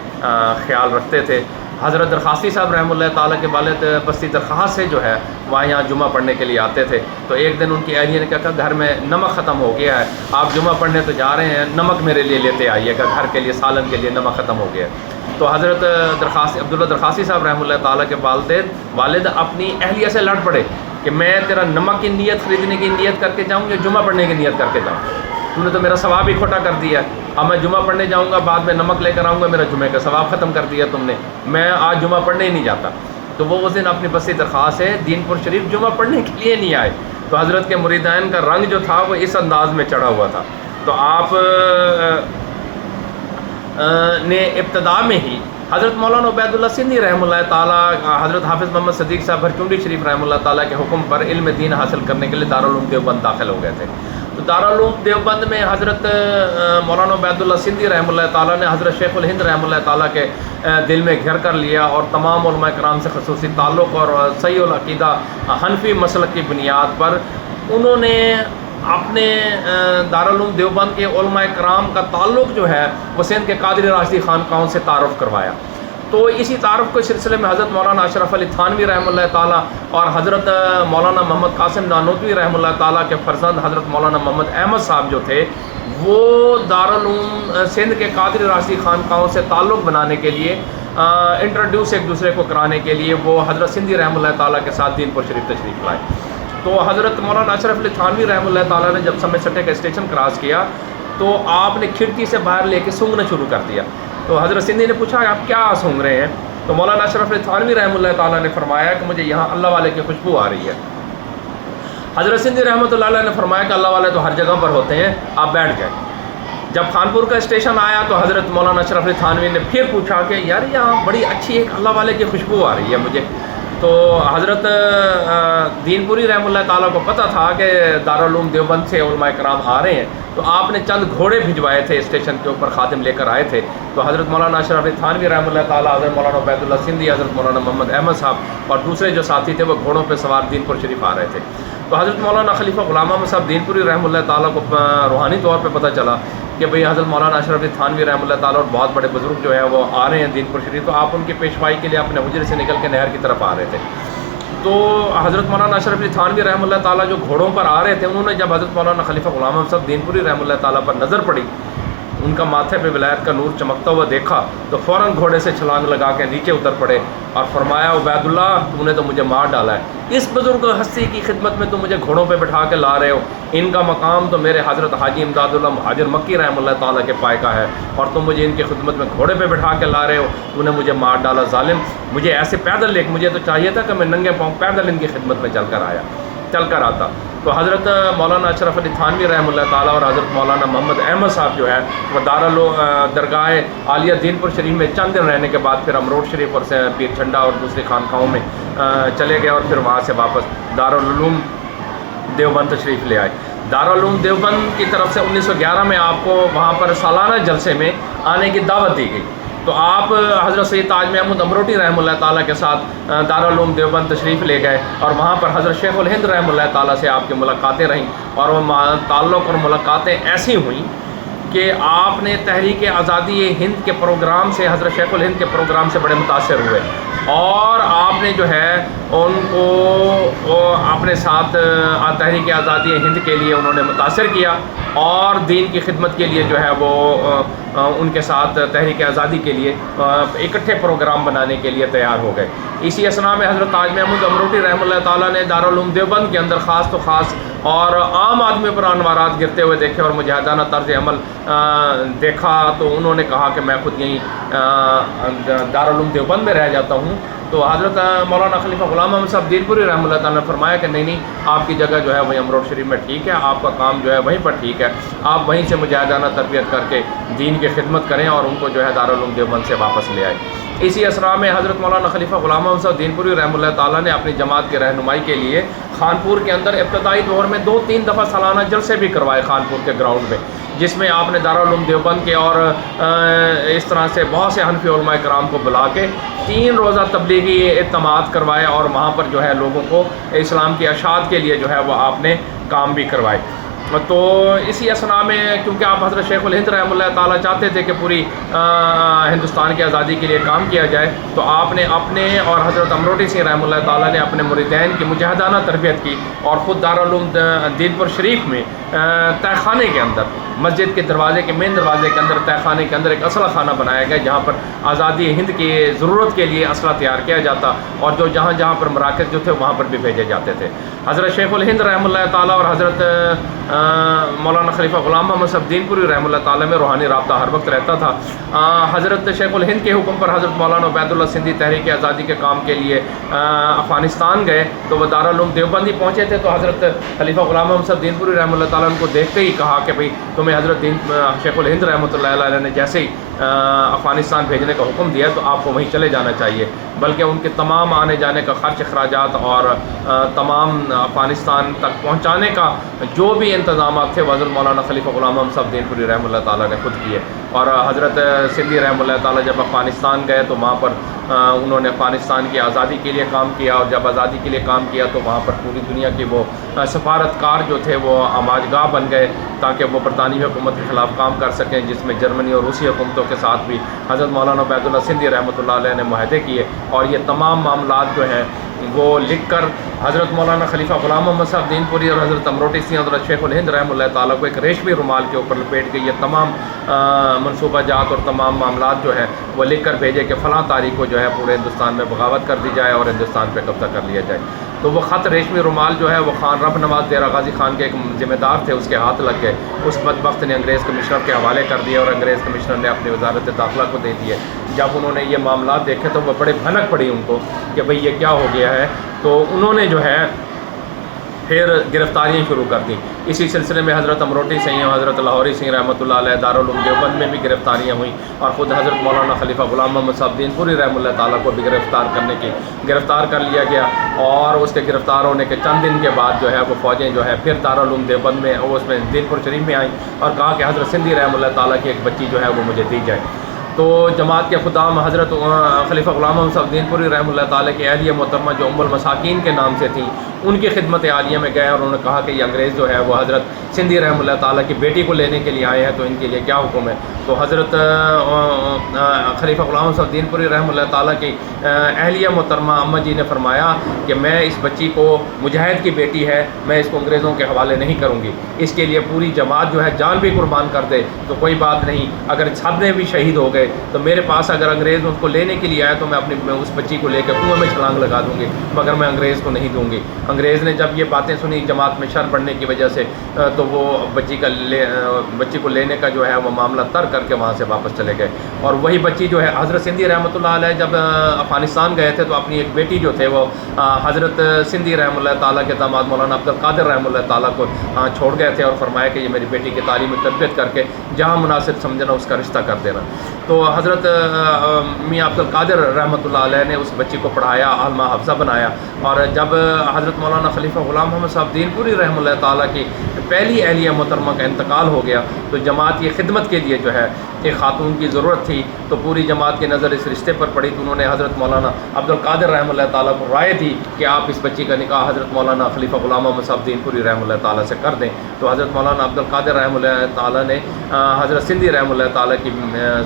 خیال رکھتے تھے۔ حضرت درخواسی صاحب رحمۃ اللہ تعالیٰ کے والد بستی درخواست سے جو ہے وہاں یہاں جمعہ پڑھنے کے لیے آتے تھے۔ تو ایک دن ان کی اہلیہ نے کہا گھر میں نمک ختم ہو گیا ہے، آپ جمعہ پڑھنے تو جا رہے ہیں، نمک میرے لیے لیتے آئیے گا، گھر کے لیے سالن کے لیے نمک ختم ہو گیا ہے۔ تو حضرت عبداللہ درخواسی صاحب رحمۃ اللہ تعالیٰ کے والد اپنی اہلیہ سے لڑ پڑے کہ میں تیرا نمک کی نیت خریدنے کی نیت کر کے جاؤں یا جمعہ پڑھنے کی نیت کر کے جاؤں؟ تو نے تو میرا ثواب ہی کھوٹا کر دیا ہے، اب میں جمعہ پڑھنے جاؤں گا، بعد میں نمک لے کر آؤں گا، میرا جمعہ کا ثواب ختم کر دیا تم نے، میں آج جمعہ پڑھنے ہی نہیں جاتا۔ تو وہ اس دن اپنی بستی درخواست ہے دین پور شریف جمعہ پڑھنے کے لیے نہیں آئے۔ تو حضرت کے مریدین کا رنگ جو تھا وہ اس انداز میں چڑھا ہوا تھا۔ تو آپ نے ابتدا میں ہی حضرت مولانا عبید اللہ سندھی رحمۃ اللہ تعالیٰ، حضرت حافظ محمد صدیق صاحب بھرچونڈی شریف رحمۃ اللہ تعالیٰ کے حکم پر علم دین حاصل کرنے کے لیے دارالعلوم دیوبند داخل ہو گئے تھے۔ تو دارالعلوم دیوبند میں حضرت مولانا عبید اللہ سندھی رحمۃ اللہ تعالیٰ نے حضرت شیخ الہند رحمۃ اللہ تعالیٰ کے دل میں گھر کر لیا اور تمام علماء کرام سے خصوصی تعلق اور صحیح العقیدہ حنفی مسلک کی بنیاد پر انہوں نے اپنے دارالعلوم دیوبند کے علماء کرام کا تعلق جو ہے وہ سندھ کے قادری راشدی خانقاہوں سے تعارف کروایا۔ تو اسی تعارف کے سلسلے میں حضرت مولانا اشرف علی تھانوی رحمۃ اللہ تعالیٰ اور حضرت مولانا محمد قاسم نانوتوی رحمۃ اللہ تعالیٰ کے فرزند حضرت مولانا محمد احمد صاحب جو تھے وہ دارالعلوم سندھ کے قادری راشدی خانقاہوں سے تعلق بنانے کے لیے انٹروڈیوس ایک دوسرے کو کرانے کے لیے وہ حضرت سندھی رحمۃ اللہ تعالیٰ کے ساتھ دین پور شریف تشریف لائے۔ تو حضرت مولانا اشرف علی تھانوی رحمۃ اللہ تعالیٰ نے جب سمے سٹے کا اسٹیشن کراس کیا تو آپ نے کھڑکی سے باہر لے کے سونگنا شروع کر دیا۔ تو حضرت سندھی نے پوچھا آپ کیا سونگ رہے ہیں؟ تو مولانا اشرف علی تھانوی رحمۃ اللہ تعالیٰ نے فرمایا کہ مجھے یہاں اللہ والے کی خوشبو آ رہی ہے۔ حضرت سندھی رحمۃ اللہ علیہ نے فرمایا کہ اللہ والے تو ہر جگہ پر ہوتے ہیں، آپ بیٹھ گئے۔ جب خانپور کا اسٹیشن آیا تو حضرت مولانا اشرف علی تھانوی نے پھر پوچھا کہ یار یہاں بڑی اچھی ایک اللہ والے کی خوشبو آ رہی ہے مجھے۔ تو حضرت دین پوری رحمۃ اللہ تعالیٰ کو پتہ تھا کہ دارالعلوم دیوبند سے علماء کرام آ رہے ہیں، تو آپ نے چند گھوڑے بھجوائے تھے اسٹیشن کے اوپر، خادم لے کر آئے تھے۔ تو حضرت مولانا اشرف علی تھانوی رحمۃ اللہ تعالیٰ، حضرت مولانا عبید اللہ سندھی، حضرت مولانا محمد احمد صاحب اور دوسرے جو ساتھی تھے وہ گھوڑوں پہ سوار دین پور شریف آ رہے تھے۔ تو حضرت مولانا خلیفہ غلام احمد صاحب دین پوری رحمۃ اللہ تعالیٰ کو روحانی طور پہ پتہ چلا کہ بھئی حضرت مولانا اشرف علی تھانوی رحمۃ اللہ تعالیٰ اور بہت بڑے بزرگ جو ہے وہ آ رہے ہیں دین پور شریف، تو آپ ان کی پیشوائی کے لیے اپنے حجرے سے نکل کے نہر کی طرف آ رہے تھے۔ تو حضرت مولانا اشرف علی تھانوی رحمۃ اللہ تعالیٰ جو گھوڑوں پر آ رہے تھے، انہوں نے جب حضرت مولانا خلیفہ غلام احمد صاحب دین پوری رحمۃ اللہ تعالیٰ پر نظر پڑی، ان کا ماتھے پہ ولایت کا نور چمکتا ہوا دیکھا تو فوراً گھوڑے سے چھلانگ لگا کے نیچے اتر پڑے اور فرمایا عبید اللہ تو نے تو مجھے مار ڈالا ہے، اس بزرگ ہستی کی خدمت میں تو مجھے گھوڑوں پہ بٹھا کے لا رہے ہو، ان کا مقام تو میرے حضرت حاجی امداد اللہ مہاجر مکی رحمۃ اللہ تعالیٰ کے پائے کا ہے اور تم مجھے ان کی خدمت میں گھوڑے پہ بٹھا کے لا رہے ہو، تو نے مجھے مار ڈالا ظالم، مجھے ایسے پیدل لے، مجھے تو چاہیے تھا کہ میں ننگے پاؤں پیدل ان کی خدمت میں چل کر آتا۔ تو حضرت مولانا اشرف علی تھانوی رحمۃ اللہ تعالیٰ اور حضرت مولانا محمد احمد صاحب جو ہے وہ درگاہ عالیہ دین پور شریف میں چند دن رہنے کے بعد پھر امروٹ شریف اور پیر چھنڈا اور دوسری خانقاہوں میں چلے گئے اور پھر وہاں سے واپس دارالعلوم دیوبند تشریف لے آئے۔ دارالعلوم دیوبند کی طرف سے 1911 میں آپ کو وہاں پر سالانہ جلسے میں آنے کی دعوت دی گئی، تو آپ حضرت سید تاج محمود امروٹی رحمۃ اللہ تعالیٰ کے ساتھ دارالعلوم دیوبند تشریف لے گئے اور وہاں پر حضرت شیخ الہند رحمۃ اللہ تعالیٰ سے آپ کی ملاقاتیں رہیں اور وہ تعلق اور ملاقاتیں ایسی ہوئیں کہ آپ نے تحریک آزادی ہند کے پروگرام سے، حضرت شیخ الہند کے پروگرام سے بڑے متاثر ہوئے اور آپ نے جو ہے ان کو اپنے ساتھ تحریک آزادی ہند کے لیے انہوں نے متاثر کیا اور دین کی خدمت کے لیے جو ہے وہ ان کے ساتھ تحریک آزادی کے لیے اکٹھے پروگرام بنانے کے لیے تیار ہو گئے۔ اسی اسنا میں حضرت تاج محمود امروٹی رحمۃ اللہ تعالیٰ نے دارالعلوم دیوبند کے اندر خاص تو خاص اور عام آدمی پر انوارات گرتے ہوئے دیکھے اور مجاہدانہ طرز عمل دیکھا، تو انہوں نے کہا کہ میں خود یہیں دارالعلوم دیوبند میں رہ جاتا ہوں۔ تو حضرت مولانا خلیفہ غلام احمد صاحب دین پوری رحمۃ اللہ تعالیٰ نے فرمایا کہ نہیں آپ کی جگہ جو ہے وہیں امروٹ شریف میں ٹھیک ہے، آپ کا کام جو ہے وہیں پر ٹھیک ہے، آپ وہیں سے مجاہدانہ تربیت کر کے دین کی خدمت کریں اور ان کو جو ہے دارالعلوم دیوبند سے واپس لے آئے۔ اسی اسرا میں حضرت مولانا خلیفہ غلام محمد صاحب دین پوری رحمۃ اللہ تعالیٰ نے اپنی جماعت کی رہنمائی کے لیے خانپور کے اندر ابتدائی دور میں 2-3 دفعہ سالانہ جلسے بھی کروائے خانپور کے گراؤنڈ میں، جس میں آپ نے دارالعلوم دیوبند کے اور اس طرح سے بہت سے حنفی علماء کرام کو بلا کے 3 روزہ تبلیغی اجتماعات کروائے، اور وہاں پر جو ہے لوگوں کو اسلام کی اشاعت کے لیے جو ہے وہ آپ نے کام بھی کروائے۔ تو اسی اسنا میں کیونکہ آپ حضرت شیخ الہند رحمۃ اللہ تعالیٰ چاہتے تھے کہ پوری ہندوستان کی آزادی کے لیے کام کیا جائے، تو آپ نے اپنے اور حضرت امروٹی سنگھ رحمۃ اللہ تعالیٰ نے اپنے مریدین کی مجاہدانہ تربیت کی، اور خود دارالعلوم دین پور شریف میں تہ خانے کے اندر، مسجد کے دروازے کے مین دروازے کے اندر تہ خانے کے اندر ایک اسلحہ خانہ بنایا گیا، جہاں پر آزادی ہند کی ضرورت کے لیے اسلحہ تیار کیا جاتا، اور جو جہاں جہاں پر مراکز جو تھے وہاں پر بھی بھیجے جاتے تھے۔ حضرت شیخ الہند رحمۃ اللہ تعالیٰ اور حضرت مولانا خلیفہ غلام محمد صاحب دین پوری رحمۃ اللہ تعالیٰ میں روحانی رابطہ ہر وقت رہتا تھا۔ حضرت شیخ الہند کے حکم پر حضرت مولانا عبید اللہ سندھی تحریک آزادی کے کام کے لیے افغانستان گئے، تو وہ دارالعلوم دیوبند ہی پہنچے تھے، تو حضرت خلیفہ غلام محمد صاحب دین پوری رحمۃ اللہ تعالیٰ ان کو دیکھتے ہی کہا کہ بھئی تمہیں حضرت شیخ الہند رحمۃ اللہ علیہ نے جیسے ہی افغانستان بھیجنے کا حکم دیا تو آپ کو وہیں چلے جانا چاہیے، بلکہ ان کے تمام آنے جانے کا خرچ اخراجات اور تمام افغانستان تک پہنچانے کا جو بھی انتظامات تھے وہ حضرت مولانا خلیفہ غلام محمد صاحب دین پوری رحمۃ اللہ تعالیٰ نے خود کیے۔ اور حضرت سندھی رحمۃ اللہ تعالیٰ جب افغانستان گئے تو وہاں پر انہوں نے افغانستان کی آزادی کے لیے کام کیا، اور جب آزادی کے لیے کام کیا تو وہاں پر پوری دنیا کے وہ سفارتکار جو تھے وہ آماج گاہ بن گئے، تاکہ وہ برطانوی حکومت کے خلاف کام کر سکیں، جس میں جرمنی اور روسی حکومتوں کے ساتھ بھی حضرت مولانا عبید اللہ سندھی رحمۃ اللہ علیہ نے معاہدے کیے، اور یہ تمام معاملات جو ہیں وہ لکھ کر حضرت مولانا خلیفہ غلام محمد صاحب دین پوری اور حضرت امروٹی سنگھ حضرت شیخ الہند رحمۃ اللہ تعالیٰ کو ایک ریشمی رومال کے اوپر لپیٹ کے یہ تمام منصوبہ جات اور تمام معاملات جو ہیں وہ لکھ کر بھیجے کہ فلاں تاریخ کو جو ہے پورے ہندوستان میں بغاوت کر دی جائے اور ہندوستان پہ قبضہ کر لیا جائے۔ تو وہ خط ریشمی رومال جو ہے وہ خان رب نواز دیرا غازی خان کے ایک ذمہ دار تھے، اس کے ہاتھ لگ گئے، اس بدبخت نے انگریز کمشنر کے حوالے کر دیا، اور انگریز کمشنر نے اپنی وزارت داخلہ کو دے دیے۔ جب انہوں نے یہ معاملات دیکھے تو وہ بڑے بھنک پڑی ان کو کہ بھئی یہ کیا ہو گیا ہے، تو انہوں نے جو ہے پھر گرفتاریاں شروع کر دیں۔ اسی سلسلے میں حضرت امروٹی سنگھ اور حضرت لاہوری سنگھ رحمۃ اللہ علیہ دارالعلوم دیوبند میں بھی گرفتاریاں ہوئیں، اور خود حضرت مولانا خلیفہ غلام محمد صاحب دین پوری رحمۃ اللہ تعالیٰ کو بھی گرفتار کر لیا گیا، اور اس کے گرفتار ہونے کے چند دن کے بعد جو ہے وہ فوجیں جو ہے پھر دارالعلوم دیوبند میں اس میں دین پور شریف میں آئیں، اور کہا کہ حضرت سندھی رحمۃ اللہ تعالیٰ کی ایک بچی جو ہے وہ مجھے دی جائے۔ تو جماعت کے خدام حضرت خلیفہ غلام محمد صاحب دین پوری رحمۃ اللہ تعالیٰ کی اہلیہ محترمہ جو ام المساکین کے نام سے تھیں، ان کی خدمت عالیہ میں گئے، اور انہوں نے کہا کہ یہ انگریز جو ہے وہ حضرت سندھی رحمۃ اللہ تعالیٰ کی بیٹی کو لینے کے لیے آئے ہیں، تو ان کے لیے کیا حکم ہے۔ تو حضرت خلیفہ غلام صاحب دین پوری رحمۃ اللہ تعالیٰ کی اہلیہ محترمہ اماں جی نے فرمایا کہ میں اس بچی کو مجاہد کی بیٹی ہے، میں اس کو انگریزوں کے حوالے نہیں کروں گی، اس کے لیے پوری جماعت جو ہے جان بھی قربان کر دے تو کوئی بات نہیں، اگر سب نے بھی شہید ہو گئے تو میرے پاس اگر انگریز اس کو لینے کے لیے آیا تو میں اس بچی کو لے کے کنویں میں چھلانگ لگا دوں گی، مگر میں انگریز کو نہیں دوں گی۔ انگریز نے جب یہ باتیں سنی جماعت میں شر بڑھنے کی وجہ سے، تو وہ بچی کو لینے کا جو ہے وہ معاملہ ترک کر کے وہاں سے واپس چلے گئے، اور وہی بچی جو ہے حضرت سندھی رحمۃ اللہ علیہ جب افغانستان گئے تھے تو اپنی ایک بیٹی جو تھے وہ حضرت سندھی رحمۃ اللہ تعالیٰ کے داماد مولانا عبد القادر رحمۃ اللہ تعالیٰ کو چھوڑ گئے تھے، اور فرمایا کہ یہ میری بیٹی کی تعلیم و تربیت کر کے جہاں مناسب سمجھنا اس کا رشتہ کر دینا۔ تو حضرت میاں عبد القادر رحمۃ اللہ علیہ نے اس بچی کو پڑھایا، عالمہ حفظہ بنایا، اور جب حضرت مولانا خلیفہ غلام محمد صاحب دین پوری رحمۃ اللہ تعالیٰ کی پہلی اہلیہ محترمہ کا انتقال ہو گیا، تو جماعت کی خدمت کے لیے جو ہے ایک خاتون کی ضرورت تھی، تو پوری جماعت کی نظر اس رشتے پر پڑی، تو انہوں نے حضرت مولانا عبد القادر رحمۃ اللہ تعالیٰ کو رائے دی کہ آپ اس بچی کا نکاح حضرت مولانا خلیفہ غلام محمد صاحب دین پوری رحمۃ اللہ تعالیٰ سے کر دیں۔ تو حضرت مولانا عبد القادر رحمۃ اللہ تعالیٰ نے حضرت سندھی رحمۃ اللہ تعالیٰ کی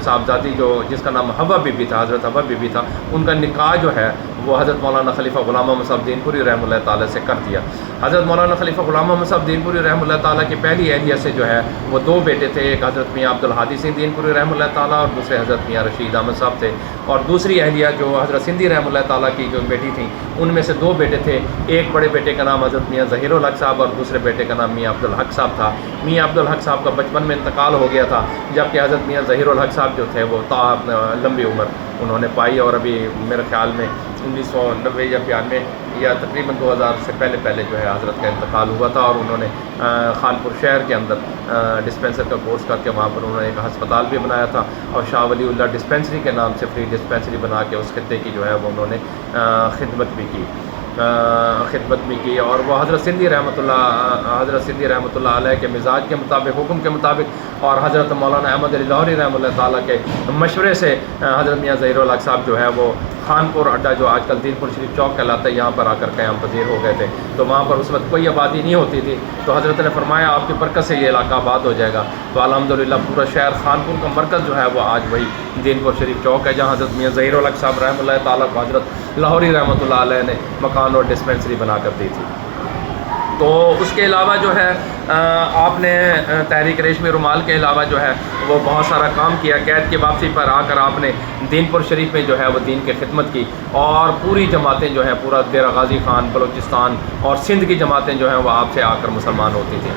صاحبزادی جس کا نام حوا بی بی تھا، حضرت حوا بی بی تھا، ان کا نکاح جو ہے وہ حضرت مولانا خلیفہ غلام محمد صاحب دین پوری رحمۃ اللہ تعالیٰ سے کر دیا۔ حضرت مولانا خلیفہ غلام محمد صاحب دین پوری رحمۃ اللہ تعالیٰ کی پہلی اہلیہ سے جو ہے وہ 2 بیٹے تھے، ایک حضرت میاں عبد الحادی سنگھ دین پوری رحمۃ اللہ تعالیٰ اور دوسرے حضرت میاں رشید احمد صاحب تھے، اور دوسری اہلیہ جو حضرت سندھی رحمۃ اللہ تعالیٰ کی جو بیٹی تھیں ان میں سے 2 بیٹے تھے، ایک بڑے بیٹے کا نام حضرت میاں ظہیر الحق صاحب اور دوسرے بیٹے کا نام میاں عبد الحق صاحب تھا۔ میاں عبد الحق صاحب کا بچپن میں انتقال ہو گیا تھا، جبکہ حضرت میاں ظہیر الحق صاحب جو تھے وہ لمبی عمر انہوں نے پائی، اور ابھی میرے خیال میں 1990 یا 92 یا تقریباً 2000 سے پہلے جو ہے حضرت کا انتقال ہوا تھا، اور انہوں نے خانپور شہر کے اندر ڈسپینسر کا کورس کر کے وہاں پر انہوں نے ایک ہسپتال بھی بنایا تھا، اور شاہ ولی اللہ ڈسپینسری کے نام سے فری ڈسپینسری بنا کے اس خطے کی جو ہے وہ انہوں نے خدمت بھی کی، اور وہ حضرت سندھی رحمۃ اللہ علیہ کے مزاج کے مطابق، حکم کے مطابق، اور حضرت مولانا احمد علی لاہوری رحمۃ اللہ تعالیٰ کے مشورے سے حضرت میاں ظہیر الحق صاحب جو ہے وہ خانپور اڈہ جو آج کل دین پور شریف چوک کہلاتا ہے یہاں پر آ کر قیام پذیر ہو گئے تھے۔ تو وہاں پر اس وقت کوئی آبادی نہیں ہوتی تھی، تو حضرت نے فرمایا آپ کی برکت سے یہ علاقہ آباد ہو جائے گا۔ تو الحمدللہ پورا شہر خانپور کا مرکز جو ہے وہ آج وہی دین پور شریف چوک ہے، جہاں حضرت میاں ظہیر الحق صاحب رحمۃ اللہ تعالیٰ کو حضرت لاہوری رحمۃ اللہ علیہ نے مکان اور ڈسپینسری بنا کر دی تھی۔ تو اس کے علاوہ جو ہے آپ نے تحریک ریشمی رومال کے علاوہ جو ہے وہ بہت سارا کام کیا۔ قید کی واپسی پر آ کر آپ نے دین پور شریف میں جو ہے وہ دین کی خدمت کی، اور پوری جماعتیں جو ہیں پورا دیرہ غازی خان، بلوچستان اور سندھ کی جماعتیں جو ہیں وہ آپ سے آ کر مسلمان ہوتی تھیں۔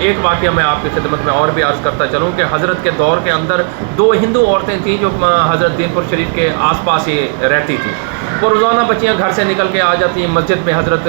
ایک واقعہ میں آپ کی خدمت میں اور بھی عرض کرتا چلوں کہ حضرت کے دور کے اندر 2 ہندو عورتیں تھیں جو حضرت دین پور شریف کے آس پاس ہی رہتی تھیں۔ وہ روزانہ بچیاں گھر سے نکل کے آ جاتی ہیں مسجد میں، حضرت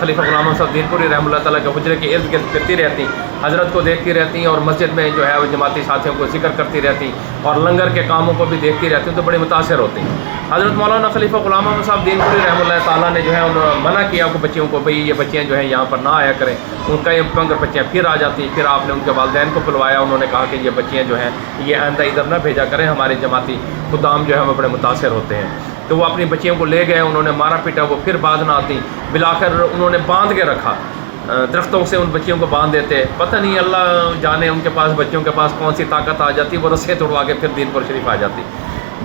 خلیفہ غلام احمد صاحب دین پوری رحمۃ اللہ تعالیٰ کے حجرے کے ارد گرد پھرتی رہتی، حضرت کو دیکھتی رہتی، اور مسجد میں جو ہے وہ جماعتی ساتھیوں کو ذکر کرتی رہتی، اور لنگر کے کاموں کو بھی دیکھتی رہتی، تو بڑی متاثر ہوتی ہیں۔ حضرت مولانا خلیفہ غلام احمد صاحب دین پوری رحمۃ اللہ تعالیٰ نے جو ہے منع کیا کہ بچیوں کو بھئی یہ بچیاں جو ہیں یہاں پر نہ آیا کریں، ان کا یہ مگر بچیاں پھر آ جاتی۔ پھر آپ نے ان کے والدین کو بلوایا، انہوں نے کہا کہ یہ بچیاں جو ہیں یہ آئندہ ادھر نہ بھیجا کریں، ہمارے جماعتی خدام جو ہے وہ بڑے متاثر ہوتے ہیں۔ تو وہ اپنی بچیوں کو لے گئے، انہوں نے مارا پیٹا، وہ پھر باز نہ آتی، بالآخر انہوں نے باندھ کے رکھا، درختوں سے ان بچیوں کو باندھ دیتے، پتہ نہیں اللہ جانے ان کے پاس بچوں کے پاس کون سی طاقت آ جاتی، وہ رسے توڑوا کے پھر دین پور شریف آ جاتی۔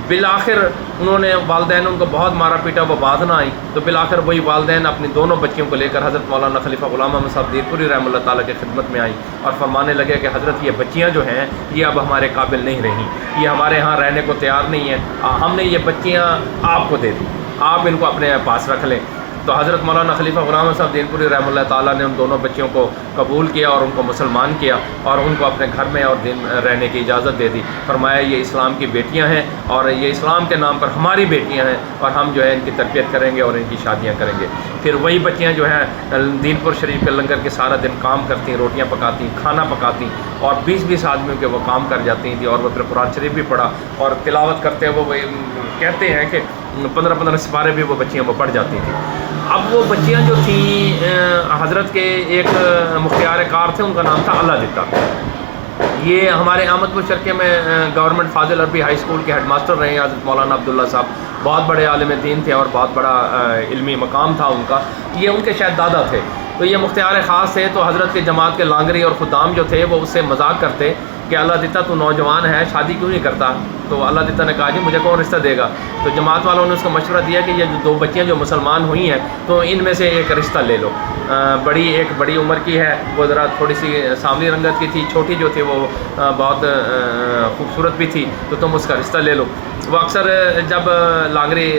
بالآخر انہوں نے والدین ان کو بہت مارا پیٹا، وہ باز نہ آئی، تو بالآخر وہی والدین اپنی دونوں بچیوں کو لے کر حضرت مولانا خلیفہ غلام احمد صاحب دین پوری رحمۃ اللہ تعالیٰ کی خدمت میں آئیں، اور فرمانے لگے کہ حضرت یہ بچیاں جو ہیں یہ اب ہمارے قابل نہیں رہیں، یہ ہمارے ہاں رہنے کو تیار نہیں ہیں، ہم نے یہ بچیاں آپ کو دے دی، آپ ان کو اپنے پاس رکھ لیں۔ تو حضرت مولانا خلیفہ غلام صاحب دین پوری رحمۃ اللہ تعالیٰ نے ان دونوں بچیوں کو قبول کیا اور ان کو مسلمان کیا، اور ان کو اپنے گھر میں اور دین رہنے کی اجازت دے دی۔ فرمایا یہ اسلام کی بیٹیاں ہیں، اور یہ اسلام کے نام پر ہماری بیٹیاں ہیں، اور ہم جو ہے ان کی تربیت کریں گے اور ان کی شادیاں کریں گے۔ پھر وہی بچیاں جو ہیں دین پور شریف کے لنگر کے سارا دن کام کرتی، روٹیاں پکاتی، کھانا پکاتی، اور 20-20 آدمیوں کے وہ کام کر جاتی تھیں، اور وہ پھر قرآن شریف بھی پڑھا، اور تلاوت کرتے وہ کہتے ہیں کہ 15-15 سپارے بھی وہ بچیاں وہ پڑھ جاتی تھیں۔ اب وہ بچیاں جو تھیں حضرت کے ایک مختار کار تھے، ان کا نام تھا اللہ دتا۔ یہ ہمارے احمد پور شرقیہ میں گورنمنٹ فاضل عربی ہائی اسکول کے ہیڈ ماسٹر رہے ہیں حضرت مولانا عبداللہ صاحب، بہت بڑے عالم دین تھے اور بہت بڑا علمی مقام تھا ان کا، یہ ان کے شاید دادا تھے۔ تو یہ مختار خاص تھے، تو حضرت کے جماعت کے لانگری اور خدام جو تھے وہ اس سے مذاق کرتے کہ اللہ دتا تو نوجوان ہے، شادی کیوں نہیں کرتا؟ تو اللہ دتا نے کہا جی مجھے کون رشتہ دے گا؟ تو جماعت والوں نے اس کو مشورہ دیا کہ یہ جو 2 بچیاں جو مسلمان ہوئی ہیں تو ان میں سے ایک رشتہ لے لو، ایک بڑی عمر کی ہے، وہ ذرا تھوڑی سی سانولی رنگت کی تھی، چھوٹی جو تھی وہ بہت خوبصورت بھی تھی، تو تم اس کا رشتہ لے لو۔ وہ اکثر جب لانگری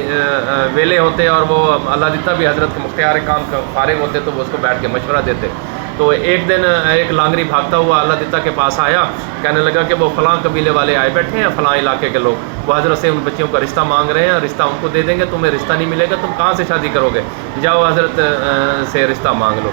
ویلے ہوتے اور وہ اللہ دتا بھی حضرت کے مختار کام کا فارغ ہوتے تو وہ اس کو بیٹھ کے مشورہ دیتے۔ تو ایک دن ایک لانگری بھاگتا ہوا اللہ دتا کے پاس آیا، کہنے لگا کہ وہ فلاں قبیلے والے آئے بیٹھے ہیں، فلاں علاقے کے لوگ، وہ حضرت سے ان بچیوں کا رشتہ مانگ رہے ہیں، رشتہ ان کو دے دیں گے، تمہیں رشتہ نہیں ملے گا، تم کہاں سے شادی کرو گے؟ جاؤ حضرت سے رشتہ مانگ لو۔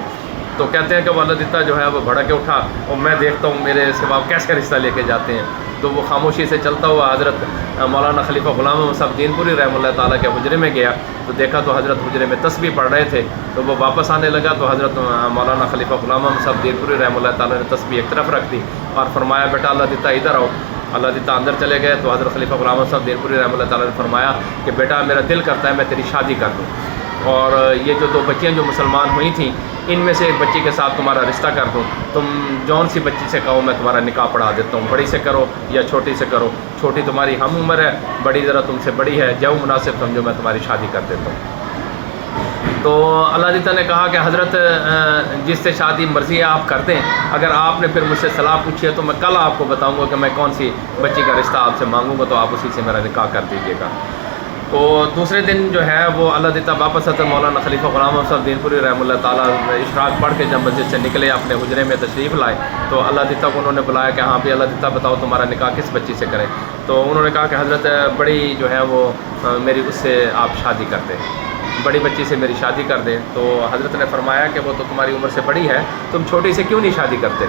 تو کہتے ہیں کہ وہ اللہ دتا جو ہے وہ بھڑک کے اٹھا، اور میں دیکھتا ہوں میرے سوا کیسے رشتہ لے کے جاتے ہیں۔ تو وہ خاموشی سے چلتا ہوا حضرت مولانا خلیفہ غلام احمد صاحب دین پوری رحمۃ اللہ تعالیٰ کے حجرے میں گیا، تو دیکھا تو حضرت حجرے میں تسبیح پڑھ رہے تھے۔ تو وہ واپس آنے لگا تو حضرت مولانا خلیفہ غلام احمد صاحب دین پوری رحمۃ اللہ تعالیٰ نے تسبیح ایک طرف رکھ دی اور فرمایا بیٹا اللہ دتا ادھر آؤ۔ اللہ دتا اندر چلے گئے تو حضرت خلیفہ غلام احمد صاحب دین پوری رحمۃ اللہ تعالیٰ نے فرمایا کہ بیٹا میرا دل کرتا ہے میں تیری شادی کر دوں، اور یہ جو 2 بچیاں جو مسلمان ہوئی تھیں ان میں سے ایک بچی کے ساتھ تمہارا رشتہ کر دوں، تم جون سی بچی سے کہو میں تمہارا نکاح پڑھا دیتا ہوں، بڑی سے کرو یا چھوٹی سے کرو، چھوٹی تمہاری ہم عمر ہے، بڑی ذرا تم سے بڑی ہے، جو مناسب سمجھو میں تمہاری شادی کر دیتا ہوں۔ تو اللہ دتا نے کہا کہ حضرت جس سے شادی مرضی ہے آپ کر دیں، اگر آپ نے پھر مجھ سے صلاح پوچھی ہے تو میں کل آپ کو بتاؤں گا کہ میں کون سی بچی کا رشتہ آپ سے مانگوں گا، تو آپ اسی سے میرا نکاح کر دیجیے گا۔ تو دوسرے دن جو ہے وہ اللہ دتا واپس حضرت مولانا خلیفہ غلام احمد صاحب دین پوری رحمۃ اللہ تعالیٰ اشراق پڑھ کے جب مسجد سے نکلے اپنے حجرے میں تشریف لائے، تو اللہ دتا کو انہوں نے بلایا کہ ہاں بھی اللہ دتا بتاؤ تمہارا نکاح کس بچی سے کریں؟ تو انہوں نے کہا کہ حضرت بڑی جو ہے وہ میری اس سے آپ شادی کرتے ہیں۔ بڑی بچی سے میری شادی کر دیں۔ تو حضرت نے فرمایا کہ وہ تو تمہاری عمر سے بڑی ہے، تم چھوٹی سے کیوں نہیں شادی کرتے؟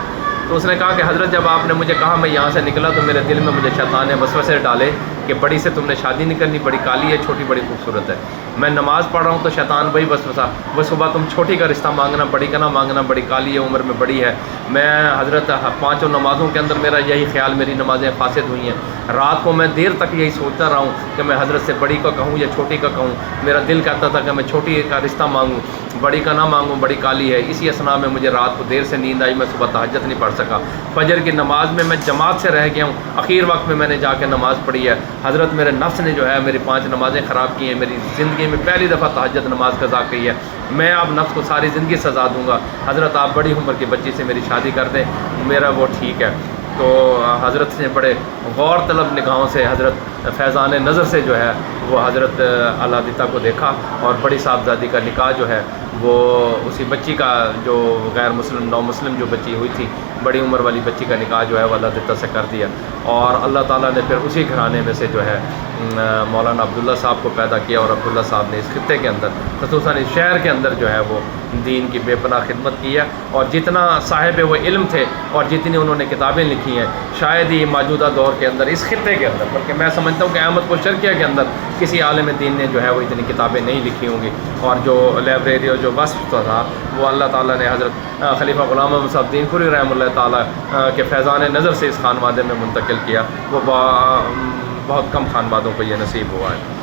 تو اس نے کہا کہ حضرت جب آپ نے مجھے کہا میں یہاں سے نکلا تو میرے دل میں مجھے شیطان نے وسوسے ڈالے کہ بڑی سے تم نے شادی نہیں کرنی، بڑی کالی ہے، چھوٹی بڑی خوبصورت ہے۔ میں نماز پڑھ رہا ہوں تو شیطان وہی وسوسہ، وہ صبح تم چھوٹی کا رشتہ مانگنا، بڑی کا نہ مانگنا، بڑی کالی ہے، عمر میں بڑی ہے۔ میں حضرت 5 نمازوں کے اندر میرا یہی خیال، میری نمازیں فاسد ہوئی ہیں۔ رات کو میں دیر تک یہی سوچتا رہا ہوں کہ میں حضرت سے بڑی کا کہوں یا چھوٹی کا کہوں۔ میرا دل کہتا تھا کہ میں چھوٹی کا رشتہ مانگوں، بڑی کا نہ مانگوں، بڑی کالی ہے۔ اسی اثناء میں مجھے رات کو دیر سے نیند آئی، میں صبح تہجد نہیں پڑھ سکا۔ فجر کی نماز میں جماعت سے رہ گیا ہوں، اخیر وقت میں نے جا کے نماز پڑھی ہے۔ حضرت میرے نفس نے جو ہے میری 5 نمازیں خراب کی ہیں، میری زندگی میں پہلی دفعہ تہجد نماز قضا کی ہے۔ میں اب نفس کو ساری زندگی سزا دوں گا، حضرت آپ بڑی عمر کی بچی سے میری شادی کر دیں، میرا وہ ٹھیک ہے۔ تو حضرت نے بڑے غور طلب نگاہوں سے، حضرت فیضان نظر سے جو ہے وہ حضرت الحادثہ کو دیکھا، اور بڑی صاحبزادی کا نکاح جو ہے وہ اسی بچی کا، جو غیر مسلم نو مسلم جو بچی ہوئی تھی، بڑی عمر والی بچی کا نکاح جو ہے وہ الحادثہ سے کر دیا۔ اور اللہ تعالیٰ نے پھر اسی گھرانے میں سے جو ہے مولانا عبداللہ صاحب کو پیدا کیا، اور عبداللہ صاحب نے اس خطے کے اندر، خصوصاً اس شہر کے اندر جو ہے وہ دین کی بے پناہ خدمت کی ہے۔ اور جتنا صاحب وہ علم تھے اور جتنی انہوں نے کتابیں لکھی ہیں، شاید ہی موجودہ دور کے اندر اس خطے کے اندر، بلکہ میں سمجھتا ہوں کہ احمد پور شرقیہ کے اندر کسی عالم دین نے جو ہے وہ اتنی کتابیں نہیں لکھی ہوں گی۔ اور جو لائبریری اور جو وصف تھا وہ اللہ تعالیٰ نے حضرت خلیفہ غلام محمد صاحب دین پوری رحمہ اللہ تعالیٰ کے فیضان نظر سے اس خانوادے میں منتقل کیا۔ وہ بہت کم خانوادوں کو یہ نصیب ہوا ہے۔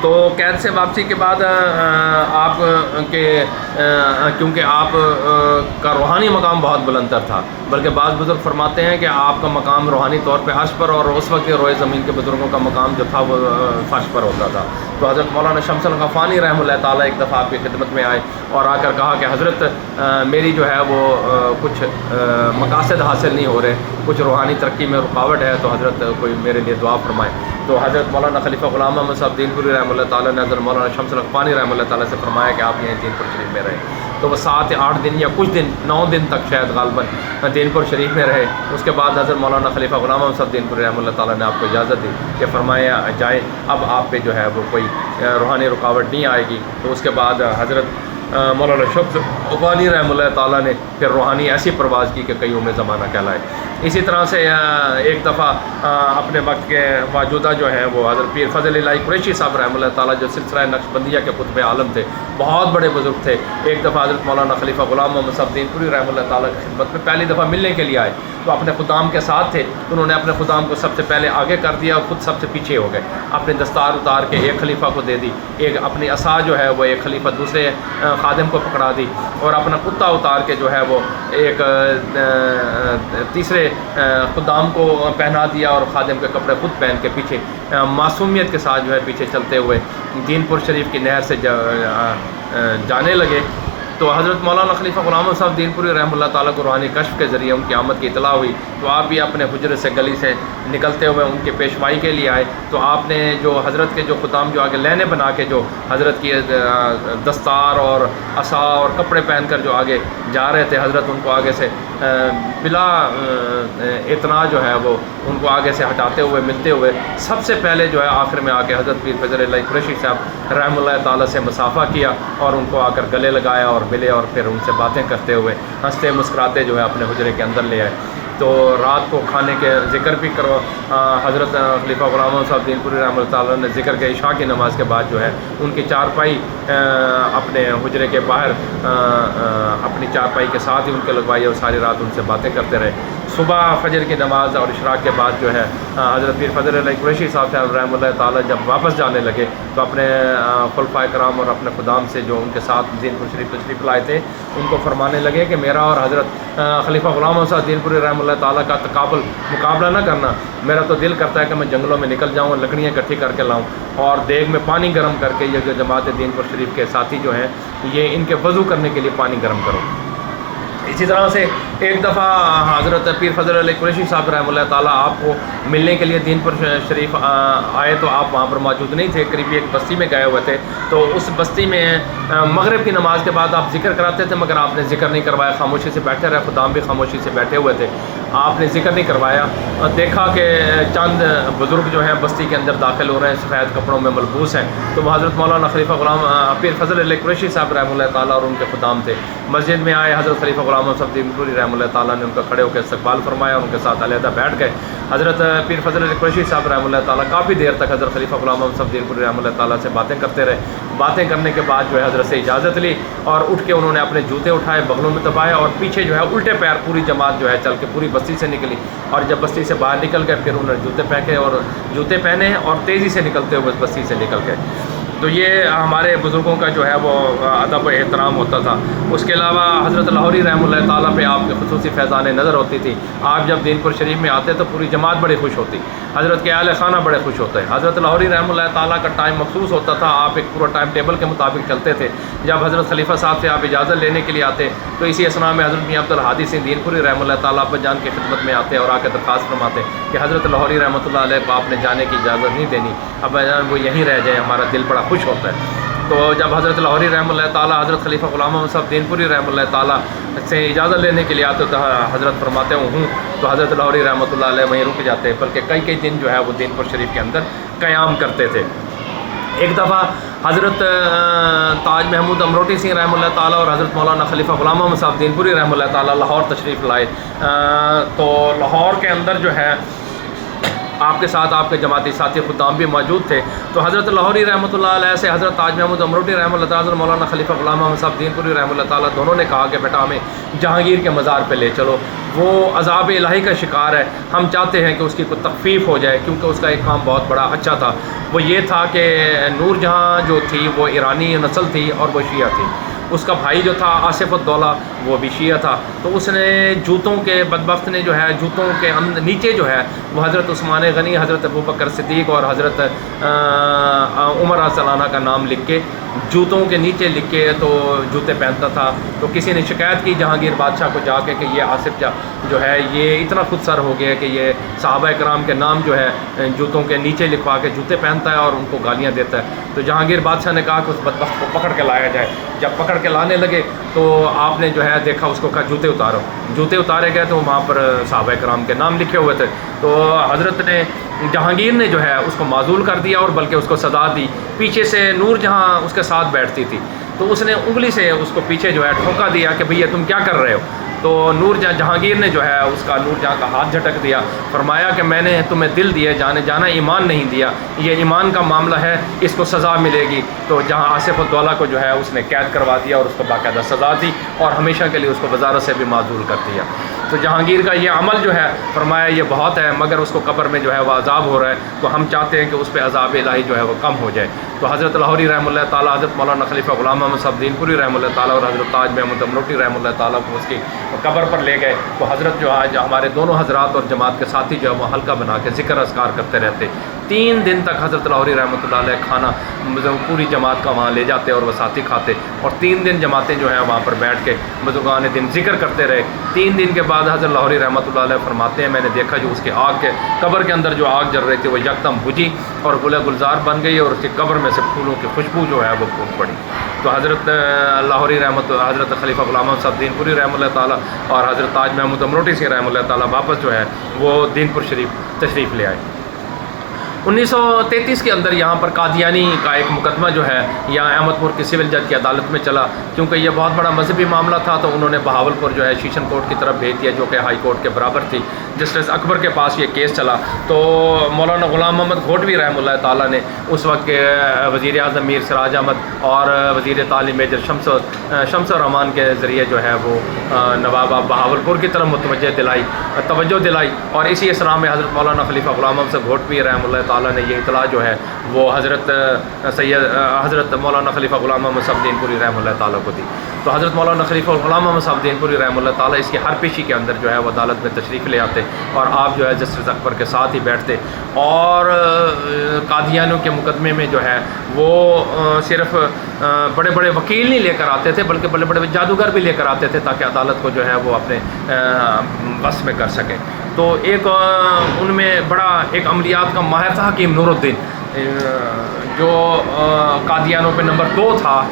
تو قید سے واپسی کے بعد آپ کے کیونکہ آپ کا روحانی مقام بہت بلند تر تھا، بلکہ بعض بزرگ فرماتے ہیں کہ آپ کا مقام روحانی طور پہ عرش پر، اور اس وقت روئے زمین کے بزرگوں کا مقام جو تھا وہ فرش پر ہوتا تھا۔ تو حضرت مولانا شمس الغفانی رحمہ اللہ تعالیٰ ایک دفعہ آپ کی خدمت میں آئے اور آ کر کہا کہ حضرت میری جو ہے وہ کچھ مقاصد حاصل نہیں ہو رہے، کچھ روحانی ترقی میں رکاوٹ ہے، تو حضرت کوئی میرے لیے دعا فرمائے۔ تو حضرت مولانا خلیفہ غلام محمد صاحب دین پوری رحمہ اللہ تعالیٰ نے حضرت مولانا شمس الغفانی رحمہ اللہ تعالیٰ سے فرمایا کہ آپ یہیں دین پور شریف میں رہے۔ تو وہ 7 یا 8 دن یا کچھ دن 9 دن تک شاید غالباً دین پور شریف میں رہے۔ اس کے بعد حضرت مولانا خلیفہ غلام محمد صاحب دین پوری رحمہ اللہ تعالیٰ نے آپ کو اجازت دی کہ فرمایا جائے، اب آپ پہ جو ہے وہ کوئی روحانی رکاوٹ نہیں آئے گی۔ تو اس کے بعد حضرت مولانا شمس الغفانی رحمہ اللہ تعالیٰ نے پھر روحانی ایسی پرواز کی کہ قیوم زمانہ کہلائے۔ اسی طرح سے ایک دفعہ اپنے وقت کے موجودہ جو ہیں وہ حضرت پیر فضل الہی قریشی صاحب رحمہ اللہ تعالیٰ، جو سلسلہ نقشبندیہ کے قطب عالم تھے، بہت بڑے بزرگ تھے، ایک دفعہ حضرت مولانا خلیفہ غلام محمد صاحب دین پوری رحمہ اللہ تعالیٰ کی خدمت میں پہلی دفعہ ملنے کے لیے آئے۔ تو اپنے خدام کے ساتھ تھے، تو انہوں نے اپنے خدام کو سب سے پہلے آگے کر دیا اور خود سب سے پیچھے ہو گئے، اپنے دستار اتار کے ایک خلیفہ کو دے دی، ایک اپنی عصا جو ہے وہ ایک خلیفہ دوسرے خادم کو پکڑا دی، اور اپنا کتا اتار کے جو ہے وہ ایک تیسرے خدام کو پہنا دیا، اور خادم کے کپڑے خود پہن کے پیچھے معصومیت کے ساتھ جو ہے پیچھے چلتے ہوئے دین پور شریف کی نہر سے جانے لگے۔ تو حضرت مولانا خلیفہ غلام محمد صاحب دین پوری رحمہ اللہ تعالیٰ کو روحانی کشف کے ذریعے ان کی آمد کی اطلاع ہوئی، تو آپ بھی اپنے حجرے سے گلی سے نکلتے ہوئے ان کے پیشوائی کے لیے آئے۔ تو آپ نے جو حضرت کے جو خدام جو آگے لینے بنا کے جو حضرت کی دستار اور عصا اور کپڑے پہن کر جو آگے جا رہے تھے، حضرت ان کو آگے سے بلا اتنا جو ہے وہ ان کو آگے سے ہٹاتے ہوئے ملتے ہوئے سب سے پہلے جو ہے آخر میں آ کے حضرت پیر فضل الہی قریشی صاحب رحمہ اللہ تعالیٰ سے مصافحہ کیا، اور ان کو آ کر گلے لگایا اور ملے، اور پھر ان سے باتیں کرتے ہوئے ہنستے مسکراتے جو ہے اپنے حجرے کے اندر لے آئے۔ تو رات کو کھانے کے ذکر بھی کرو، حضرت خلیفہ غلام محمد صاحب دین پوری رحمہ اللہ تعالیٰ نے ذکر کے عشاء کی نماز کے بعد جو ہے ان کی چارپائی اپنے حجرے کے باہر اپنی چارپائی کے ساتھ ہی ان کے لگوائی، اور ساری رات ان سے باتیں کرتے رہے۔ صبح فجر کی نماز اور اشراق کے بعد جو ہے حضرت پیر فضل الہی قریشی صاحب رحمہ اللہ تعالیٰ جب واپس جانے لگے تو اپنے خلفائے کرام اور اپنے خدام سے جو ان کے ساتھ دین پور شریف تشریف لائے تھے ان کو فرمانے لگے کہ میرا اور حضرت خلیفہ غلام محمد صاحب دین پوری رحمہ اللہ تعالیٰ کا مقابلہ نہ کرنا، میرا تو دل کرتا ہے کہ میں جنگلوں میں نکل جاؤں، لکڑیاں اکٹھی کر کے لاؤں، اور دیگ میں پانی گرم کر کے یہ جو جماعت دین پور شریف کے ساتھی جو ہیں یہ ان کے وضو کرنے کے لیے پانی گرم کرو۔ اسی طرح سے ایک دفعہ حضرت پیر فضل الہی قریشی صاحب رحمہ اللہ تعالیٰ آپ کو ملنے کے لیے دین پر شریف آئے تو آپ وہاں پر موجود نہیں تھے، قریبی ایک بستی میں گئے ہوئے تھے۔ تو اس بستی میں مغرب کی نماز کے بعد آپ ذکر کراتے تھے، مگر آپ نے ذکر نہیں کروایا، خاموشی سے بیٹھے رہے، خدام بھی خاموشی سے بیٹھے ہوئے تھے، آپ نے ذکر نہیں کروایا۔ دیکھا کہ چند بزرگ جو ہیں بستی کے اندر داخل ہو رہے ہیں، سفید کپڑوں میں ملبوس ہیں، تو وہ حضرت مولانا خلیفہ غلام پیر فضل علی قریشی صاحب رحمۃ اللہ تعالیٰ اور ان کے خدام تھے، مسجد میں آئے۔ حضرت خلیفہ غلام محمد صفدین پوری رحمۃ اللہ تعالیٰ نے ان کا کھڑے ہو کے استقبال فرمایا اور ان کے ساتھ علیحدہ بیٹھ گئے۔ حضرت پیر فضل علی قریشی صاحب رحمۃ اللہ تعالیٰ کافی دیر تک حضرت خلیفہ غلام محمد صفدین پوری رحمۃ اللہ تعالیٰ سے باتیں کرتے رہے۔ باتیں کرنے کے بعد جو ہے حضرت سے اجازت لی اور اٹھ کے انہوں نے اپنے جوتے اٹھائے، بغلوں میں دبائے اور پیچھے جو ہے الٹے پیر پوری جماعت جو ہے چل کے پوری بستی سے نکلی، اور جب بستی سے باہر نکل گئے پھر انہوں نے جوتے پہنے اور تیزی سے نکلتے ہوئے بستی سے نکل گئے۔ تو یہ ہمارے بزرگوں کا جو ہے وہ ادب و احترام ہوتا تھا۔ اس کے علاوہ حضرت لاہوری رحمۃ اللہ تعالیٰ پہ آپ کی خصوصی فیضان نظر ہوتی تھی۔ آپ جب دین پور شریف میں آتے تو پوری جماعت بڑی خوش ہوتی، حضرت کے اہل خانہ بڑے خوش ہوتے ہیں۔ حضرت لاہوری رحمۃ اللہ تعالیٰ کا ٹائم مخصوص ہوتا تھا، آپ ایک پورا ٹائم ٹیبل کے مطابق چلتے تھے۔ جب حضرت خلیفہ صاحب سے آپ اجازت لینے کے لیے آتے تو اسی اسنا میں حضرت میاں عبدالہادی سنگھ دین پوری رحمۃ اللہ تعالیٰ پر جان کی خدمت میں آتے اور آ کے درخواست فرماتے کہ حضرت لاہوری رحمۃ اللہ علیہ کو آپ نے جانے کی اجازت نہیں دینی، اب جان وہ یہیں رہ جائیں، ہمارا دل بڑا خوش ہوتا ہے۔ تو جب حضرت لاہوری رحمۃ اللہ تعالیٰ حضرت خلیفہ غلام محمد صاحب دین پوری رحمۃ اللہ تعالیٰ سے اجازت لینے کے لیے آتے تو حضرت فرماتے ہوں تو حضرت لاہوری رحمۃ اللہ علیہ وہیں رک جاتے، بلکہ کئی دن جو ہے وہ دین پور شریف کے اندر قیام کرتے تھے۔ ایک دفعہ حضرت تاج محمود امروٹی سنگھ رحمۃ اللہ تعالیٰ اور حضرت مولانا خلیفہ غلام محمد صاحب دین پوری رحمۃ اللہ تعالیٰ لاہور تشریف لائے، تو لاہور کے اندر جو ہے آپ کے ساتھ آپ کے جماعتی ساتھی خدام بھی موجود تھے۔ تو حضرت لاہوری رحمۃ اللہ علیہ سے حضرت تاج محمود امروٹی رحمۃ اللہ تعالیٰ، حضرت مولانا خلیفہ غلام محمد صاحب دین پوری رحمۃ اللہ تعالیٰ دونوں نے کہا کہ بیٹا ہمیں جہانگیر کے مزار پہ لے چلو، وہ عذاب الہی کا شکار ہے، ہم چاہتے ہیں کہ اس کی کوئی تخفیف ہو جائے، کیونکہ اس کا ایک کام بہت بڑا اچھا تھا، وہ یہ تھا کہ نور جہاں جو تھی وہ ایرانی نسل تھی اور وہ شیعہ تھی، اس کا بھائی جو تھا آصف الدولہ وہ بھی شیعہ تھا، تو اس نے جوتوں کے بدبخت نے جو ہے جوتوں کے نیچے جو ہے وہ حضرت عثمان غنی، حضرت ابوبکر صدیق اور حضرت عمر رضی کا نام لکھ کے جوتوں کے نیچے لکھ کے تو جوتے پہنتا تھا۔ تو کسی نے شکایت کی جہانگیر بادشاہ کو جا کے کہ یہ آصف جو ہے یہ اتنا خود سر ہو گیا کہ یہ صحابہ کرام کے نام جو ہے جوتوں کے نیچے لکھوا کے جوتے پہنتا ہے اور ان کو گالیاں دیتا ہے۔ تو جہانگیر بادشاہ نے کہا کہ اس بدبخت کو پکڑ کے لایا جائے۔ جب پکڑ کے لانے لگے تو آپ نے جو ہے دیکھا، اس کو کہا جوتے اتارو، جوتے اتارے گئے تو وہاں پر صحابہ کرام کے نام لکھے ہوئے تھے۔ تو حضرت نے جہانگیر نے جو ہے اس کو معزول کر دیا اور بلکہ اس کو سزا دی۔ پیچھے سے نور جہاں اس کے ساتھ بیٹھتی تھی تو اس نے انگلی سے اس کو پیچھے جو ہے ٹھوکا دیا کہ بھئی تم کیا کر رہے ہو؟ تو جہانگیر نے جو ہے اس کا نور جہاں کا ہاتھ جھٹک دیا، فرمایا کہ میں نے تمہیں دل دیے جانا ایمان نہیں دیا، یہ ایمان کا معاملہ ہے، اس کو سزا ملے گی۔ تو جہاں آصف الدولہ کو جو ہے اس نے قید کروا دیا اور اس کو باقاعدہ سزا دی اور ہمیشہ کے لیے اس کو وزارت سے بھی معزول کر دیا۔ تو جہانگیر کا یہ عمل جو ہے فرمایا یہ بہت ہے، مگر اس کو قبر میں جو ہے وہ عذاب ہو رہا ہے، تو ہم چاہتے ہیں کہ اس پہ عذاب الہی جو ہے وہ کم ہو جائے۔ تو حضرت لاہوری رحمۃ اللہ تعالیٰ، حضرت مولانا خلیفہ غلام محمد صاحب دین پوری رحمۃ اللہ تعالیٰ اور حضرت تاج محمود امروٹی رحمۃ اللہ تعالیٰ کو اس کی قبر پر لے گئے۔ تو حضرت جو آج ہمارے دونوں حضرات اور جماعت کے ساتھی جو ہے وہ حلقہ بنا کے ذکر اذکار کرتے رہتے۔ 3 دن تک حضرت لاہوری رحمۃ اللہ علیہ کھانا پوری جماعت کا وہاں لے جاتے اور وہ ساتھی کھاتے، اور 3 دن جماعتیں جو ہیں وہاں پر بیٹھ کے بزرگان دن ذکر کرتے رہے۔ 3 دن کے بعد حضرت لاہوری رحمۃ اللہ علیہ فرماتے ہیں میں نے دیکھا جو اس کی آگ کے قبر کے اندر جو آگ جل رہی تھی وہ یکدم بجھی اور گلے گلزار بن گئی اور اس کی قبر میں سے پھولوں کی خوشبو جو ہے وہ پھوٹ پڑی۔ تو حضرت لاہوری حضرت خلیفہ غلام محمد صاحب دین پوری رحمۃ اللہ تعالیٰ اور حضرت تاج محمود امروٹی سنگھ رحمۃ اللہ تعالیٰ واپس جو ہے وہ دین پور شریف تشریف لے آئے۔ 1933 کے اندر یہاں پر قادیانی کا ایک مقدمہ جو ہے یہاں احمد پور کی سول جج کی عدالت میں چلا، کیونکہ یہ بہت بڑا مذہبی معاملہ تھا تو انہوں نے بہاول پور جو ہے شیشن کورٹ کی طرف بھیج دیا جو کہ ہائی کورٹ کے برابر تھی۔ جسٹس اکبر کے پاس یہ کیس چلا تو مولانا غلام محمد گھوٹوی رحمۃ اللہ تعالیٰ نے اس وقت کے وزیر اعظم میر سراج احمد اور وزیر تعلیم میجر شمس الرحمان کے ذریعے جو ہے وہ نواب بہاول پور کی طرف توجہ دلائی، اور اسی اسرا میں حضرت مولانا خلیفہ غلام محمد گھوٹوی رحمۃ اللہ تعالیٰ نے یہ اطلاع جو ہے وہ حضرت مولانا خلیفہ غلام محمد صاحب دین پوری رحمۃ اللہ تعالیٰ کو دی۔ تو حضرت مولانا خلیفہ غلام محمد صاحب دین پوری رحمۃ اللہ تعالیٰ اس کی ہر پیشی کے اندر جو ہے وہ عدالت میں تشریف لے آتے اور آپ جو ہے جسٹس اکبر کے ساتھ ہی بیٹھتے، اور قادیانیوں کے مقدمے میں جو ہے وہ صرف بڑے بڑے وکیل نہیں لے کر آتے تھے بلکہ بڑے بڑے جادوگر بھی لے کر آتے تھے تاکہ عدالت کو جو ہے وہ اپنے بس میں کر سکیں۔ تو ایک ان میں بڑا ایک عملیات کا ماہر تھا حکیم نور الدین، جو قادیانوں پہ نمبر 2 تھا،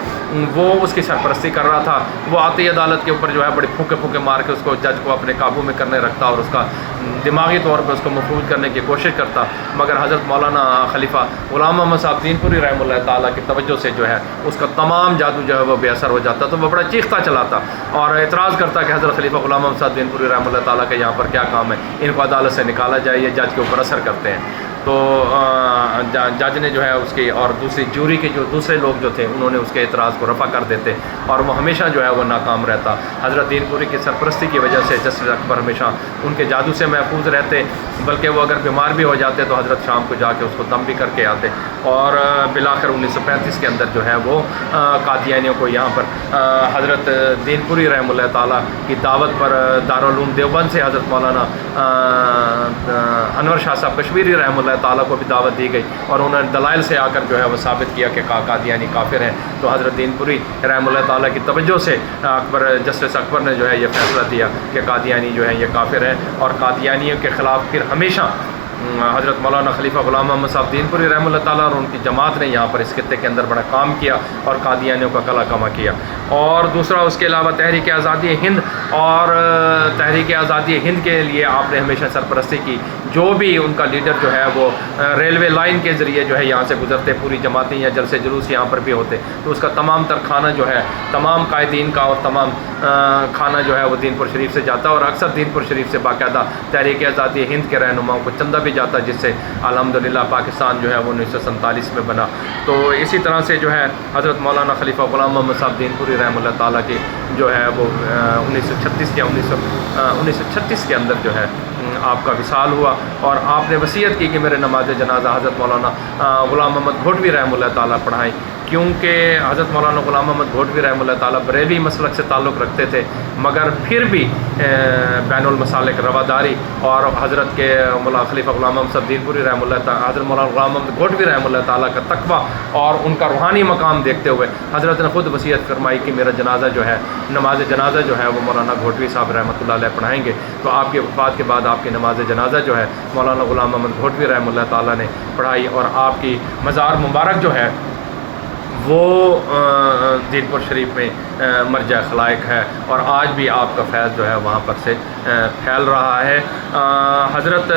وہ اس کی سرپرستی کر رہا تھا۔ وہ آتے ہی عدالت کے اوپر جو ہے بڑے پھونکے پھونکے مار کے اس کو جج کو اپنے قابو میں کرنے رکھتا اور اس کا دماغی طور پہ اس کو مفروض کرنے کی کوشش کرتا، مگر حضرت مولانا خلیفہ غلام محمد صاحب دین پوری رحمہ اللہ تعالیٰ کی توجہ سے جو ہے اس کا تمام جادو جو ہے وہ بے اثر ہو جاتا۔ تو وہ بڑا چیختا چلاتا اور اعتراض کرتا کہ حضرت خلیفہ غلام محمد صاحب دین پوری رحمہ اللہ تعالیٰ کے یہاں پر کیا کام ہے، ان کو عدالت سے نکالا جائے، یہ جج کے اوپر اثر کرتے ہیں۔ تو جج نے جو ہے اس کی اور دوسری جوری کے جو دوسرے لوگ جو تھے انہوں نے اس کے اعتراض کو رفع کر دیتے اور وہ ہمیشہ جو ہے وہ ناکام رہتا۔ حضرت دین پوری کی سرپرستی کی وجہ سے جسٹس اکبر ہمیشہ ان کے جادو سے محفوظ رہتے، بلکہ وہ اگر بیمار بھی ہو جاتے تو حضرت شام کو جا کے اس کو دم بھی کر کے آتے، اور بالآخر 1935 کے اندر جو ہے وہ قادیانیوں کو یہاں پر حضرت دین پوری رحمہ اللہ تعالیٰ کی دعوت پر دارالعلوم دیوبند سے حضرت مولانا انور شاہ صاحب کشمیری رحمہ اللہ تعالیٰ کو بھی دعوت دی گئی، اور انہوں نے دلائل سے آ کر جو ہے وہ ثابت کیا کہ قادیانی کافر ہیں۔ تو حضرت دین پوری رحمہ اللہ تعالیٰ کی توجہ سے جسٹس اکبر نے جو ہے یہ فیصلہ دیا کہ قادیانی جو ہے یہ کافر ہیں، اور قادیانیوں کے خلاف پھر ہمیشہ حضرت مولانا خلیفہ غلام محمد صاحب دین پوری رحمہ اللہ تعالیٰ اور ان کی جماعت نے یہاں پر اس خطے کے اندر بڑا کام کیا اور قادیانیوں کا کلا کما کیا۔ اور دوسرا اس کے علاوہ تحریک آزادی ہند اور تحریک آزادی ہند کے لیے آپ نے ہمیشہ سرپرستی کی۔ جو بھی ان کا لیڈر جو ہے وہ ریلوے لائن کے ذریعے جو ہے یہاں سے گزرتے، پوری جماعتیں یا جلسے جلوس یہاں پر بھی ہوتے، تو اس کا تمام تر کھانا جو ہے تمام قائدین کا اور تمام کھانا جو ہے وہ دین پور شریف سے جاتا، اور اکثر دین پور شریف سے باقاعدہ تحریک آزادی ہند کے رہنماؤں کو چندہ بھی جاتا، جس سے الحمدللہ پاکستان جو ہے وہ 1947 میں بنا۔ تو اسی طرح سے جو ہے حضرت مولانا خلیفہ غلام محمد صاحب دین پوری رحمہ اللہ تعالیٰ کی جو ہے وہ 1936 کے اندر جو ہے آپ کا وصال ہوا، اور آپ نے وصیت کی کہ میرے نماز جنازہ حضرت مولانا غلام محمد گھوٹوی رحمہ اللہ تعالیٰ پڑھائیں، کیونکہ حضرت مولانا غلام محمد گھوٹوی رحمہ اللہ تعالیٰ بریلوی مسلک سے تعلق رکھتے تھے، مگر پھر بھی بین المسالک رواداری اور حضرت کے مولانا خلیفہ غلام محمد صاحب دین پوری رحمہ اللہ تعالیٰ حضرت مولانا غلام محمد گھوٹوی رحمہ اللہ تعالیٰ کا تقویٰ اور ان کا روحانی مقام دیکھتے ہوئے حضرت نے خود وصیت فرمائی کہ میرا جنازہ جو ہے نماز جنازہ جو ہے وہ مولانا گھوٹوی صاحب رحمۃ اللہ علیہ پڑھائیں گے۔ تو آپ کے وفات کے بعد آپ کی نماز جنازہ جو ہے مولانا غلام محمد گھوٹوی رحمہ اللہ تعالیٰ نے پڑھائی، اور آپ کی مزار مبارک جو ہے وہ دین پور شریف میں مرجع خلائق ہے، اور آج بھی آپ کا فیض جو ہے وہاں پر سے پھیل رہا ہے۔ حضرت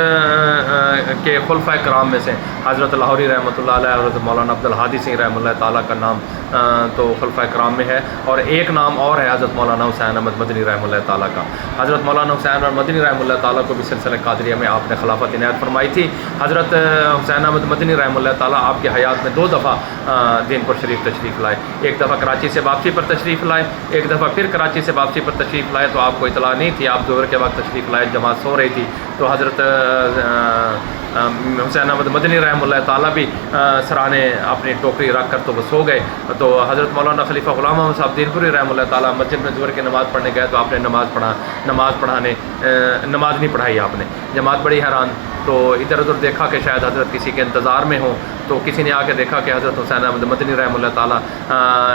کے خلفۂ کرام میں سے حضرت لاہوری رحمۃ اللہ علیہ، حضرت مولانا عبدالہادی سنگھ رحمۃ اللہ تعالیٰ کا نام تو خلفۂ کرام میں ہے، اور ایک نام اور ہے حضرت مولانا حسین احمد مدنی رحمۃ اللہ تعالیٰ کا۔ حضرت مولانا حسین احمد مدنی رحمۃ اللہ تعالیٰ کو بھی سلسلہ قادریہ میں آپ نے خلافت عنایت فرمائی تھی۔ حضرت حسین احمد مدنی رحمۃ اللہ تعالیٰ آپ کی حیات میں 2 دفعہ دین پور شریف تشریف لائے، ایک دفعہ کراچی سے واپسی پر تشریف لائے، ایک دفعہ پھر کراچی سے واپسی پر تشریف لائے، تو آپ کو اطلاع نہیں تھی، آپ ظہر کے وقت تشریف لائے، جماعت سو رہی تھی، تو حضرت حسین احمد مدنی رحمہ اللہ تعالیٰ بھی سرانے اپنی ٹوکری رکھ کر تو وہ سو گئے۔ تو حضرت مولانا خلیفہ غلام محمد صاحب دین پوری رحمہ اللہ تعالیٰ مسجد میں ظہر کی نماز پڑھنے گئے، تو آپ نے نماز نہیں پڑھائی، آپ نے جماعت بڑی حیران، تو ادھر ادھر دیکھا کہ شاید حضرت کسی کے انتظار میں ہوں، تو کسی نے آ کے دیکھا کہ حضرت حسین احمد مدنی رحمہ اللہ تعالیٰ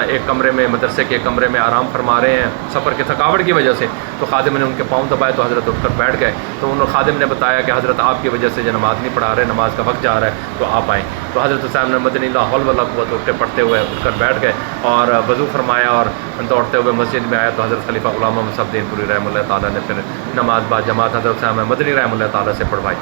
ایک کمرے میں مدرسے کے کمرے میں آرام فرما رہے ہیں سفر کی تھکاوٹ کی وجہ سے، تو خادم نے ان کے پاؤں دبائے، تو حضرت اٹھ کر بیٹھ گئے، تو انہوں خادم نے بتایا کہ حضرت آپ کی وجہ سے جو نماز نہیں پڑھا رہے، نماز کا وقت جا رہا ہے، تو آپ آئیں۔ تو حضرت حسین احمد مدنی لا حول ولا قوت اٹھتے پڑھتے ہوئے اٹھ کر بیٹھ گئے اور وضو فرمایا اور دوڑتے ہوئے مسجد میں آیا، تو حضرت خلیفہ غلام محمد صاحب دین پوری رحمہ اللہ تعالیٰ نے پھر نماز با جماعت حضرت حسین احمد مدنی رحمہ اللہ تعالیٰ سے پڑھوائی،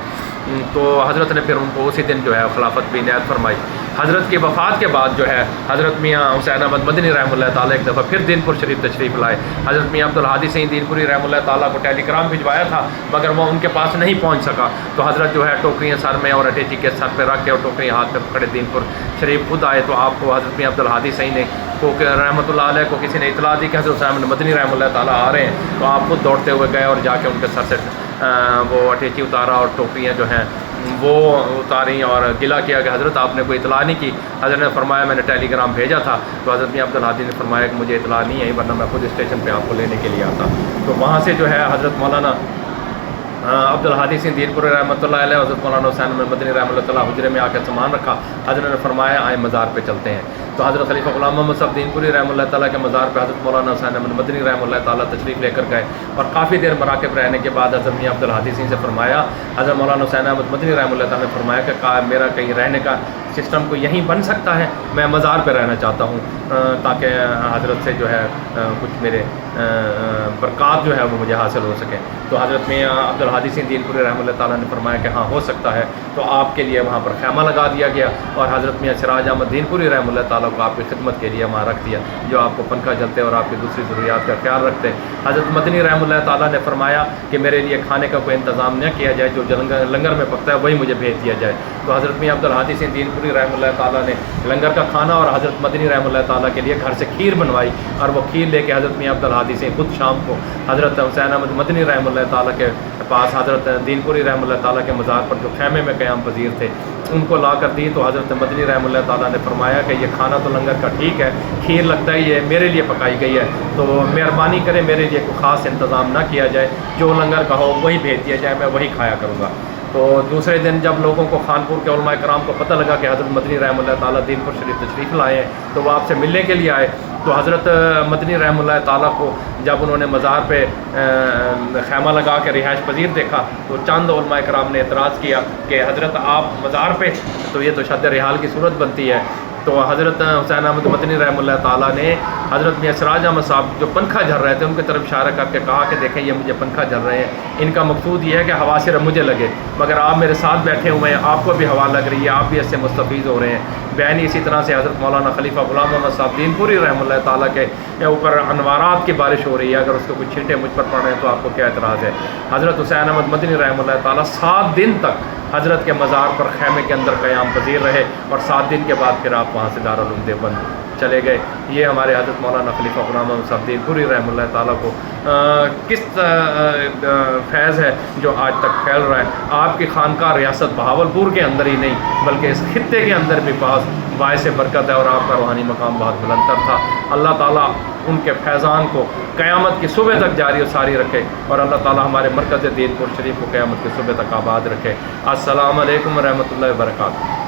تو حضرت نے پھر ان کو اسی دن جو ہے خلافت بھی عنایت فرمائی۔ حضرت کی وفات کے بعد جو ہے حضرت میاں حسین احمد مدنی رحمہ اللہ تعالیٰ ایک دفعہ پھر دین پور شریف تشریف لائے۔ حضرت میاں عبدالہادی سنگھ دین پوری رحمہ اللہ تعالیٰ کو ٹیلی گرام بھجوایا تھا، مگر وہ ان کے پاس نہیں پہنچ سکا، تو حضرت جو ہے ٹوکریاں سر میں اور اٹیچی کے سر پہ رکھ کے اور ٹوکریاں ہاتھ میں پکڑے دین پور شریف خود آئے، تو آپ کو حضرت میاں عبدالہادی سنگھ نے کو رحمۃ اللہ علیہ کو کسی نے اطلاع دی کہ حضرت حسین احمد مدنی رحمہ اللہ تعالیٰ آ رہے ہیں، تو آپ خود دوڑتے ہوئے گئے اور جا کے ان کے سر سے وہ اٹیچی اتارا اور ٹوکریاں جو ہیں وہ اتاری اور گلا کیا کہ حضرت آپ نے کوئی اطلاع نہیں کی۔ حضرت نے فرمایا میں نے ٹیلی گرام بھیجا تھا، تو حضرت میاں عبدالہادی نے فرمایا کہ مجھے اطلاع نہیں ہے، ورنہ میں خود اسٹیشن پہ آپ کو لینے کے لیے آتا۔ تو وہاں سے جو ہے حضرت مولانا عبدالہادی سنگھ دین پور رحمۃ اللہ علیہ حضرت مولانا حسین احمد مدنی رحمۃ اللہ تعالیٰ حجرے میں آ کے سامان رکھا، حضرت نے فرمایا آئیں مزار پہ چلتے ہیں۔ تو حضرت خلیفہ غلام محمد صاحب دینپوری رحمۃ اللہ تعالیٰ کے مزار پہ حضرت مولانا حسین احمد مدنی رحمۃ اللہ تعالیٰ تشریف لے کر گئے، اور کافی دیر مراقب رہنے کے بعد حضرت میاں عبدالہادی سنگھ سے فرمایا، حضرت مولانا حسین احمد مدنی رحمۃ اللہ تعالیٰ نے فرمایا کہ میرا کہیں رہنے کا سسٹم کو یہیں بن سکتا ہے، میں مزار پہ رہنا چاہتا ہوں تاکہ حضرت سے جو ہے کچھ میرے برکات جو ہے وہ مجھے حاصل ہو سکے۔ تو حضرت میاں عبدالہادی سنگھ دینپوری رحمۃ اللہ تعالیٰ نے فرمایا کہ ہاں ہو سکتا ہے، تو آپ کے لیے وہاں پر خیمہ لگا دیا گیا، اور حضرت میاں سراج احمد دینپوری رحمۃ اللہ تعالیٰ کو آپ کی خدمت کے لیے وہاں رکھ دیا، جو آپ کو پنکھا جلتے اور آپ کی دوسری ضروریات کا خیال رکھتے۔ حضرت مدنی رحمۃ اللہ تعالیٰ نے فرمایا کہ میرے لیے کھانے کا کوئی انتظام نہ کیا جائے، جو لنگر میں پکتا ہے وہی مجھے بھیج دیا جائے۔ تو حضرت میاں عبدالہادی سنگھ دینپوری رحمۃ اللہ تعالیٰ نے لنگر کا کھانا اور حضرت مدنی رحمۃ اللہ تعالیٰ کے لیے گھر سے کھیر بنوائی، اور وہ کھیر لے کے حضرت میاں عبدالہادی سنگھ خود شام کو حضرت حسین احمد مدنی رحمۃ اللہ تعالیٰ کے پاس حضرت دینپوری رحمۃ اللہ تعالیٰ کے مزار پر جو خیمے میں قیام پذیر تھے ان کو لا کر دی۔ تو حضرت مدنی رحمۃ اللہ تعالیٰ نے فرمایا کہ یہ کھانا تو لنگر کا ٹھیک ہے، کھیر لگتا ہے یہ میرے لیے پکائی گئی ہے، تو مہربانی کرے میرے لیے کوئی خاص انتظام نہ کیا جائے، جو لنگر کا ہو وہی بھیج دیا جائے، میں وہی کھایا کروں گا۔ تو دوسرے دن جب لوگوں کو خانپور کے علماء کرام کو پتہ لگا کہ حضرت مدنی رحمۃ اللہ تعالیٰ دینپور شریف تشریف لائے ہیں، تو وہ آپ سے ملنے کے لیے آئے۔ تو حضرت مدنی رحمۃ اللہ تعالیٰ کو جب انہوں نے مزار پہ خیمہ لگا کے رہائش پذیر دیکھا، تو چند علماء کرام نے اعتراض کیا کہ حضرت آپ مزار پہ، تو یہ تو شد رحال کی صورت بنتی ہے۔ تو حضرت حسین احمد مدنی رحمۃ اللہ تعالیٰ نے حضرت میاں سراج احمد صاحب جو پنکھا جھل رہے تھے ان کی طرف اشارہ کر کے کہا کہ دیکھیں یہ مجھے پنکھا جھل رہے ہیں، ان کا مقصود یہ ہے کہ ہوا صرف مجھے لگے، مگر آپ میرے ساتھ بیٹھے ہوئے ہیں، آپ کو بھی ہوا لگ رہی ہے، آپ بھی اس سے مستفید ہو رہے ہیں۔ بین اسی طرح سے حضرت مولانا خلیفہ غلام محمد صاحب دینپوری رحمۃ اللہ تعالیٰ کے اوپر انوارات کی بارش ہو رہی ہے، اگر اس کو کچھ چھینٹے مجھ پر پڑ رہے ہیں تو آپ کو کیا اعتراض ہے۔ حضرت حسین احمد مدنی رحمۃ اللہ تعالیٰ 7 دن تک حضرت کے مزار پر خیمے کے اندر قیام پذیر رہے، اور 7 دن کے بعد پھر آپ وہاں سے دارالعلوم دیوبند چلے گئے۔ یہ ہمارے حضرت مولانا خلیفہ غلام محمد صاحب دینپوری رحمۃ اللہ تعالیٰ کو کس فیض ہے جو آج تک پھیل رہا ہے۔ آپ کی خانقاہ ریاست بہاولپور کے اندر ہی نہیں بلکہ اس خطے کے اندر بھی باعث برکت ہے، اور آپ کا روحانی مقام بہت بلندتر تھا۔ اللہ تعالیٰ ان کے فیضان کو قیامت کی صبح تک جاری و ساری رکھے، اور اللہ تعالیٰ ہمارے مرکز دینپور شریف کو قیامت کی صبح تک آباد رکھے۔ السلام علیکم ورحمۃ اللہ وبرکاتہ۔